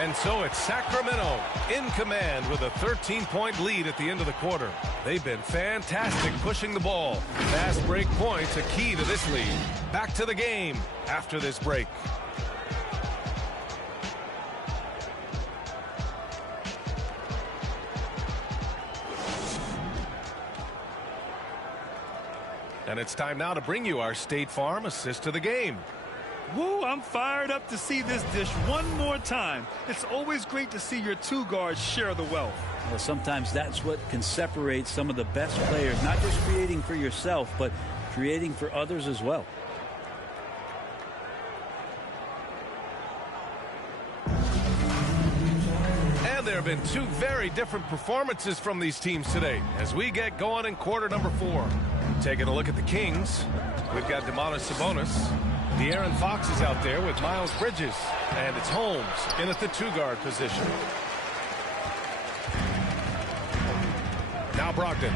And so it's Sacramento in command with a 13-point lead at the end of the quarter. They've been fantastic pushing the ball. Fast break points a key to this lead. Back to the game after this break. And it's time now to bring you our State Farm assist to the game. Woo, I'm fired up to see this dish one more time. It's always great to see your two guards share the wealth. Well, sometimes that's what can separate some of the best players, not just creating for yourself, but creating for others as well. And there have been two very different performances from these teams today as we get going in quarter number 4. Taking a look at the Kings, we've got Domantas Sabonis. De'Aaron Fox is out there with Miles Bridges. And it's Holmes in at the 2-guard position. Now Brogdon.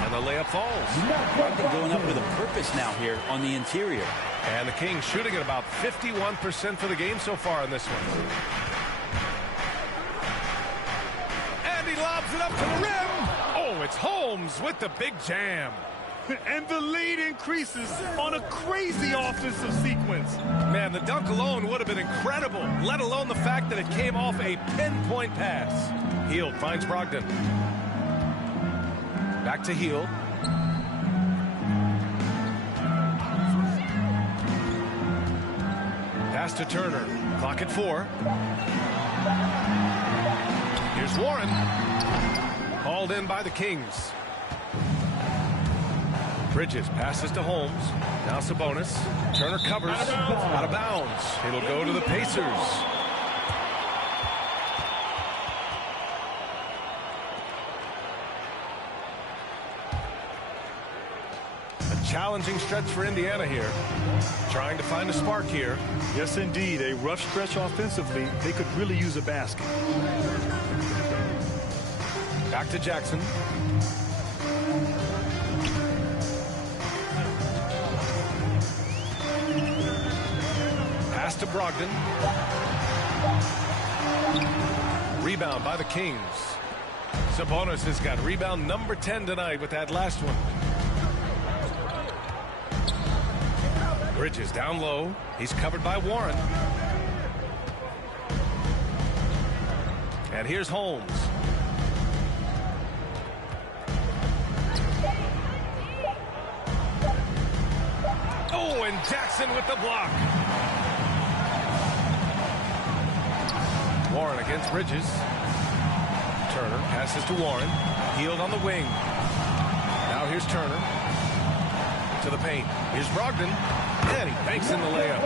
And the layup falls. Brogdon going up with a purpose now here on the interior. And the Kings shooting at about 51% for the game so far in this one. And he lobs it up to the rim. Oh, it's Holmes with the big jam. And the lead increases on a crazy offensive sequence. Man, the dunk alone would have been incredible, let alone the fact that it came off a pinpoint pass. Hield finds Brogdon. Back to Hield. Pass to Turner. Clock at 4. Here's Warren. Called in by the Kings. Bridges passes to Holmes. Now Sabonis. Turner covers. Out of bounds. It'll go to the Pacers. Challenging stretch for Indiana here. Trying to find a spark here. Yes, indeed. A rough stretch offensively. They could really use a basket. Back to Jackson. Pass to Brogdon. Rebound by the Kings. Sabonis has got rebound number 10 tonight with that last one. Bridges down low. He's covered by Warren. And here's Holmes. and Jackson with the block. Warren against Bridges. Turner passes to Warren. Healed on the wing. Now here's Turner. To the paint. Here's Brogdon. And he banks in the layup.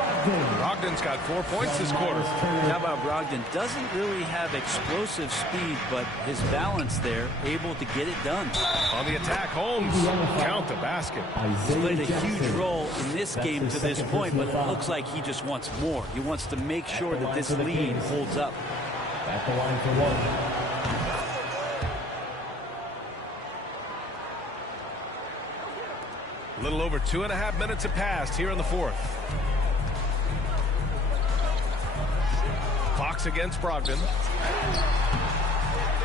Brogdon's got 4 points this quarter. How about Brogdon? Doesn't really have explosive speed, but his balance there, able to get it done. On the attack, Holmes. Count the basket. He's played a huge role in this game to this point, but it looks like he just wants more. He wants to make sure that this lead holds up. At the line for one. A little over 2.5 minutes have passed here in the fourth. Fox against Brogdon.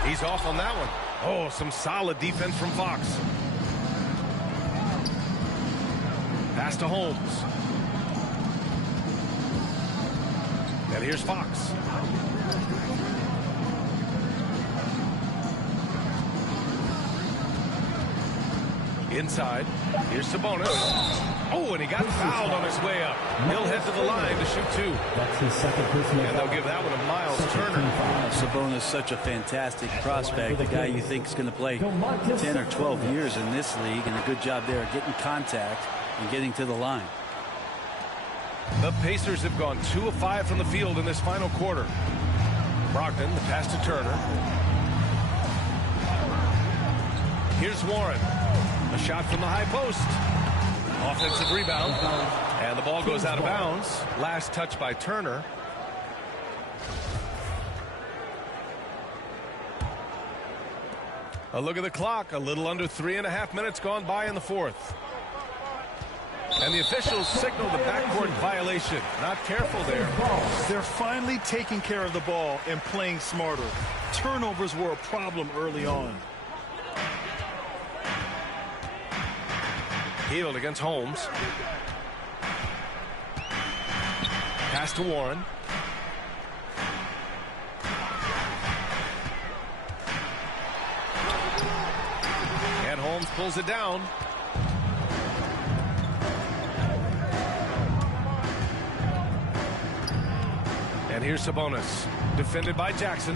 He's off on that one. Oh, some solid defense from Fox. Pass to Holmes. And here's Fox. Inside. Here's Sabonis. Oh, and he got fouled on his way up. He'll head to the line to shoot two. That's his second personal. And they'll give that one to Miles Turner. Sabonis, such a fantastic prospect. The guy you think is going to play 10 or 12 years in this league, and a good job there getting contact and getting to the line. The Pacers have gone 2 of 5 from the field in this final quarter. Brogdon, the pass to Turner. Here's Warren. A shot from the high post. Offensive rebound. And the ball goes out of bounds. Last touch by Turner. A look at the clock. A little under 3.5 minutes gone by in the fourth. And the officials signal the backcourt violation. Not careful there. They're finally taking care of the ball and playing smarter. Turnovers were a problem early on. Healed against Holmes. Pass to Warren. And Holmes pulls it down. And here's Sabonis. Defended by Jackson.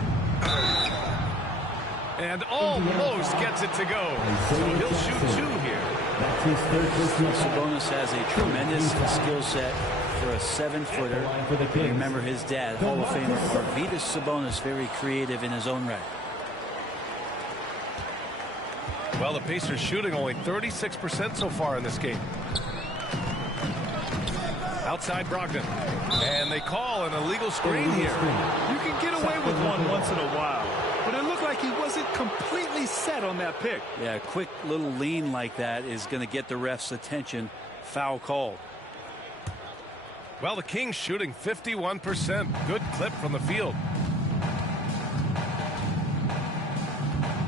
And almost gets it to go. So he'll shoot two here. That's his third personal. Sabonis has a tremendous skill set for a 7-footer. Remember his dad, Hall of Famer Arvydas Sabonis, very creative in his own right. Well, the Pacers shooting only 36% so far in this game. Outside Brogdon. And they call an illegal screen here. You can get away with one once in a while, but it looked like he wasn't completely set on that pick. Yeah, a quick little lean like that is going to get the ref's attention. Foul called. Well, the Kings shooting 51%. Good clip from the field.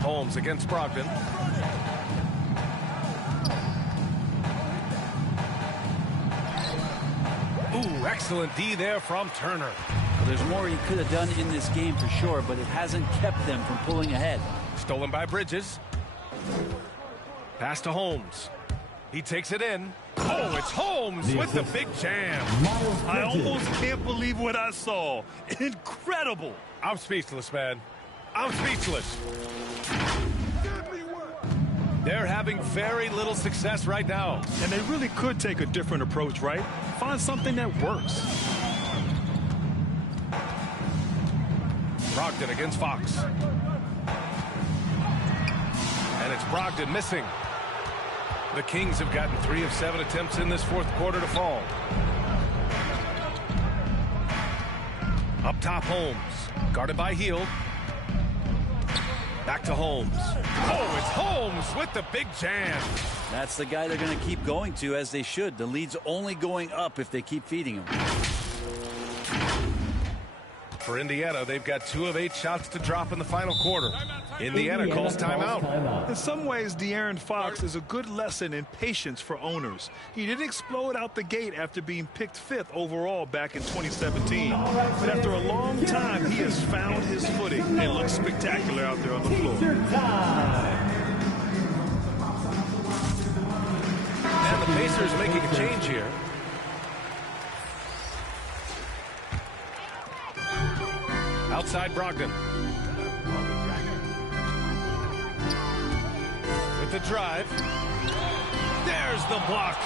Holmes against Brogdon. Ooh, excellent D there from Turner. Well, there's more he could have done in this game for sure, but it hasn't kept them from pulling ahead. Stolen by Bridges. Pass to Holmes. He takes it in. Oh, it's Holmes with the big jam. I almost can't believe what I saw. Incredible. I'm speechless, man. I'm speechless. They're having very little success right now. And they really could take a different approach, right? Find something that works. Brogdon against Fox. And it's Brogdon missing. The Kings have gotten 3 of 7 attempts in this fourth quarter to fall. Up top, Holmes. Guarded by Hield. Back to Holmes. Oh, it's Holmes with the big jam. That's the guy they're going to keep going to, as they should. The lead's only going up if they keep feeding him. For Indiana, they've got 2 of 8 shots to drop in the final quarter. Indiana calls timeout. In some ways, De'Aaron Fox is a good lesson in patience for owners. He didn't explode out the gate after being picked 5th overall back in 2017. But after a long time, he has found his footing and looks spectacular out there on the floor. And the Pacers making a change here. Outside Brogdon. With the drive. There's the block.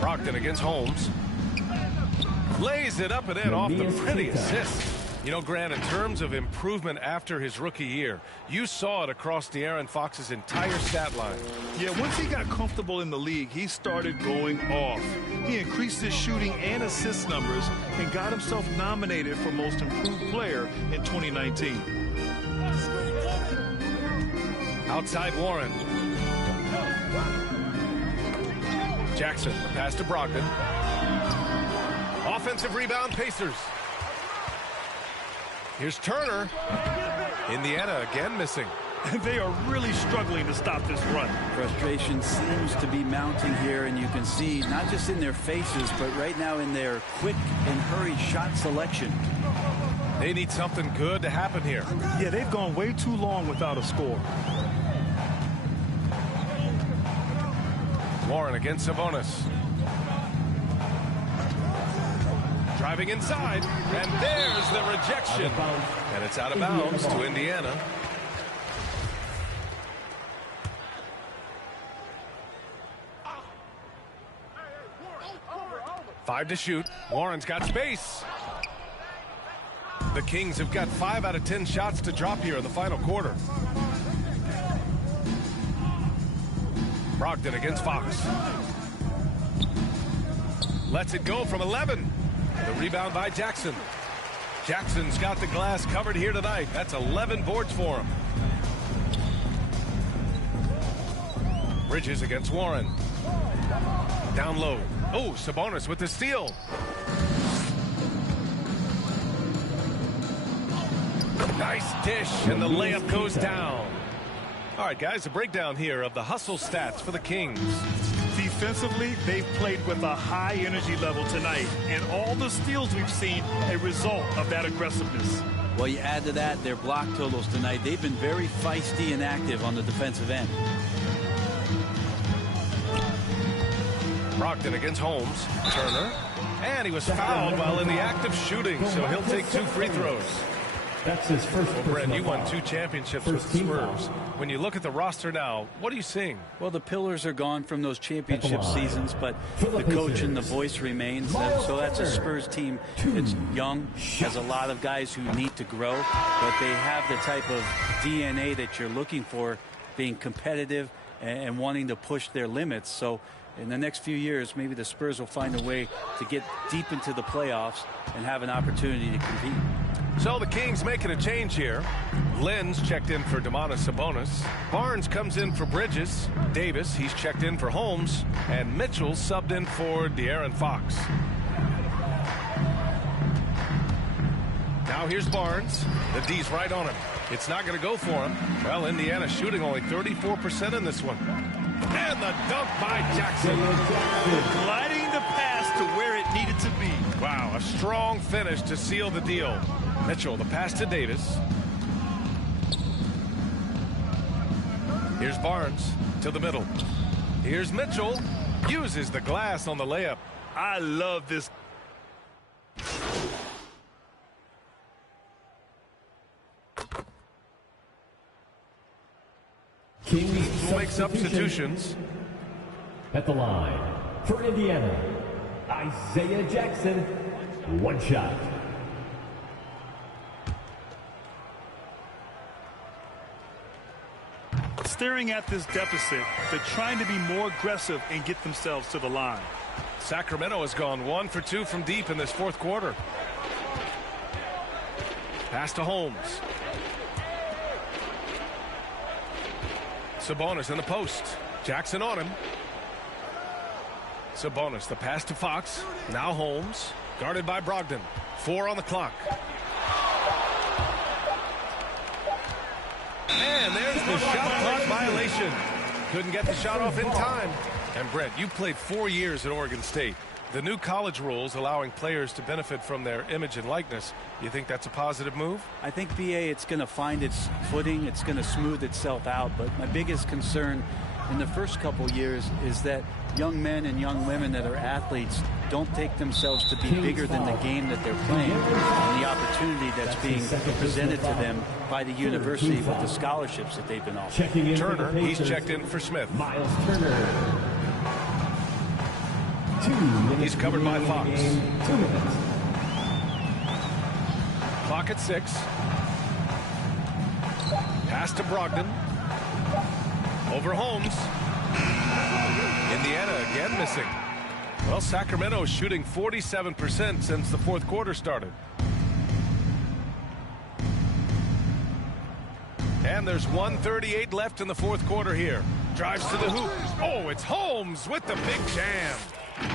Brogdon against Holmes. Lays it up and in off the pretty assist. You know, Grant, in terms of improvement after his rookie year, you saw it across De'Aaron Fox's entire stat line. Yeah, once he got comfortable in the league, he started going off. He increased his shooting and assist numbers and got himself nominated for Most Improved Player in 2019. Outside Warren. Jackson, pass to Brogdon. Offensive rebound, Pacers. Here's Turner. Indiana again missing. They are really struggling to stop this run. Frustration seems to be mounting here, and you can see not just in their faces, but right now in their quick and hurried shot selection. They need something good to happen here. Yeah, they've gone way too long without a score. Warren against Sabonis. Driving inside, and there's the rejection. And it's out of bounds to Indiana. Five to shoot. Warren's got space. The Kings have got 5 out of 10 shots to drop here in the final quarter. Brogdon against Fox. Lets it go from 11. The rebound by Jackson. Jackson's got the glass covered here tonight. That's 11 boards for him. Bridges against Warren. Down low. Oh, Sabonis with the steal. Nice dish, and the layup goes down. All right, guys, a breakdown here of the hustle stats for the Kings. Defensively, they've played with a high energy level tonight, and all the steals we've seen a result of that aggressiveness. Well, you add to that their block totals tonight. They've been very feisty and active on the defensive end. Brogdon against Holmes. Turner. And he was fouled while in the act of shooting, so he'll take 2 free throws. That's his first. Well, Brent, you won 2 championships with the Spurs. When you look at the roster now, what are you seeing? Well, the pillars are gone from those championship seasons, but the coach and the voice remains. So that's a Spurs team that's young, has a lot of guys who need to grow, but they have the type of DNA that you're looking for, being competitive and wanting to push their limits. So in the next few years, maybe the Spurs will find a way to get deep into the playoffs and have an opportunity to compete. So the Kings making a change here. Lynn's checked in for Domantas Sabonis. Barnes comes in for Bridges. Davis, he's checked in for Holmes. And Mitchell subbed in for De'Aaron Fox. Now here's Barnes. The D's right on him. It's not going to go for him. Well, Indiana shooting only 34% in this one. And the dunk by Jackson. Gliding the pass to where it needed to be. Wow, a strong finish to seal the deal. Mitchell, the pass to Davis. Here's Barnes to the middle. Here's Mitchell. Uses the glass on the layup. I love this. Kings will make substitutions. At the line for Indiana, Isaiah Jackson, 1 shot. Staring at this deficit, they're trying to be more aggressive and get themselves to the line. Sacramento has gone 1 for 2 from deep in this 4th quarter. Pass to Holmes. Sabonis in the post. Jackson on him. Sabonis, the pass to Fox. Now Holmes, guarded by Brogdon. 4 on the clock. And there's the shot clock violation. Couldn't get the shot off in time. And Brent, you played 4 years at Oregon State. The new college rules allowing players to benefit from their image and likeness. You think that's a positive move? I think, BA, it's going to find its footing. It's going to smooth itself out. But my biggest concern in the first couple years is that young men and young women that are athletes don't take themselves to be bigger than the game that they're playing, and the opportunity that's being presented to them by the university with the scholarships that they've been offered. Turner, he's checked in for Smith. Miles Turner. 2 minutes. He's covered by Fox. 2 minutes. Clock at 6. Pass to Brogdon. Over Holmes. Indiana again missing. Well, Sacramento is shooting 47% since the fourth quarter started. And there's 1:38 left in the fourth quarter here. Drives to the hoop. Oh, it's Holmes with the big jam.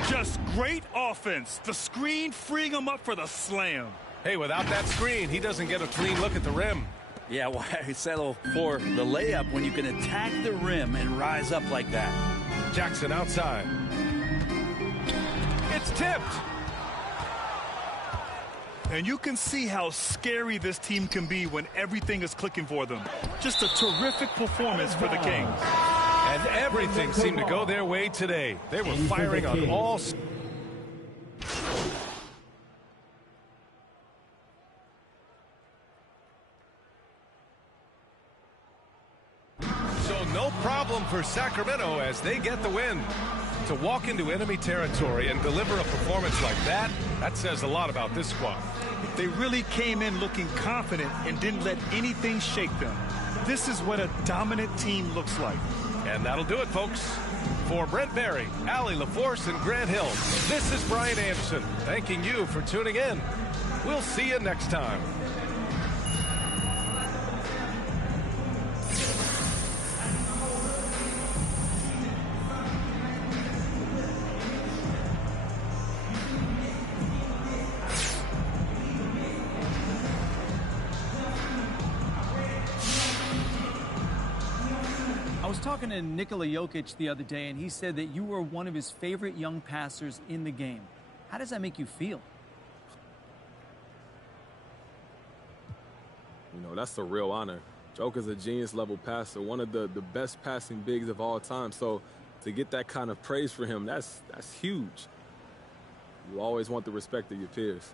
Just great offense. The screen freeing him up for the slam. Hey, without that screen, he doesn't get a clean look at the rim. Yeah, why settle for the layup when you can attack the rim and rise up like that? Jackson outside. It's tipped. And you can see how scary this team can be when everything is clicking for them. Just a terrific performance for the Kings. And everything seemed to go their way today. They were firing on all. So no problem for Sacramento as they get the win. To walk into enemy territory and deliver a performance like that says a lot about this squad. They really came in looking confident and didn't let anything shake them. This is what a dominant team looks like. And that'll do it, folks. For Brent Barry, Allie LaForce, and Grant Hill, this is Brian Anderson thanking you for tuning in. We'll see you next time. I was talking to Nikola Jokic the other day, and he said that you were one of his favorite young passers in the game. How does that make you feel? You know, that's a real honor. Joker's a genius-level passer, one of the best passing bigs of all time. So to get that kind of praise for him, that's huge. You always want the respect of your peers.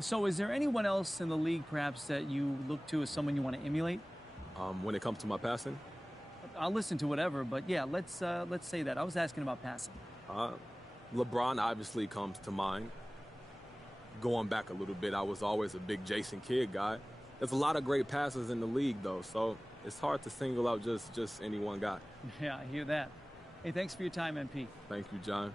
So is there anyone else in the league, perhaps, that you look to as someone you want to emulate? When it comes to my passing? I'll listen to whatever, but yeah, let's say that. I was asking about passing. LeBron obviously comes to mind. Going back a little bit, I was always a big Jason Kidd guy. There's a lot of great passers in the league, though, so it's hard to single out just any one guy. Yeah, I hear that. Hey, thanks for your time, MP. Thank you, John.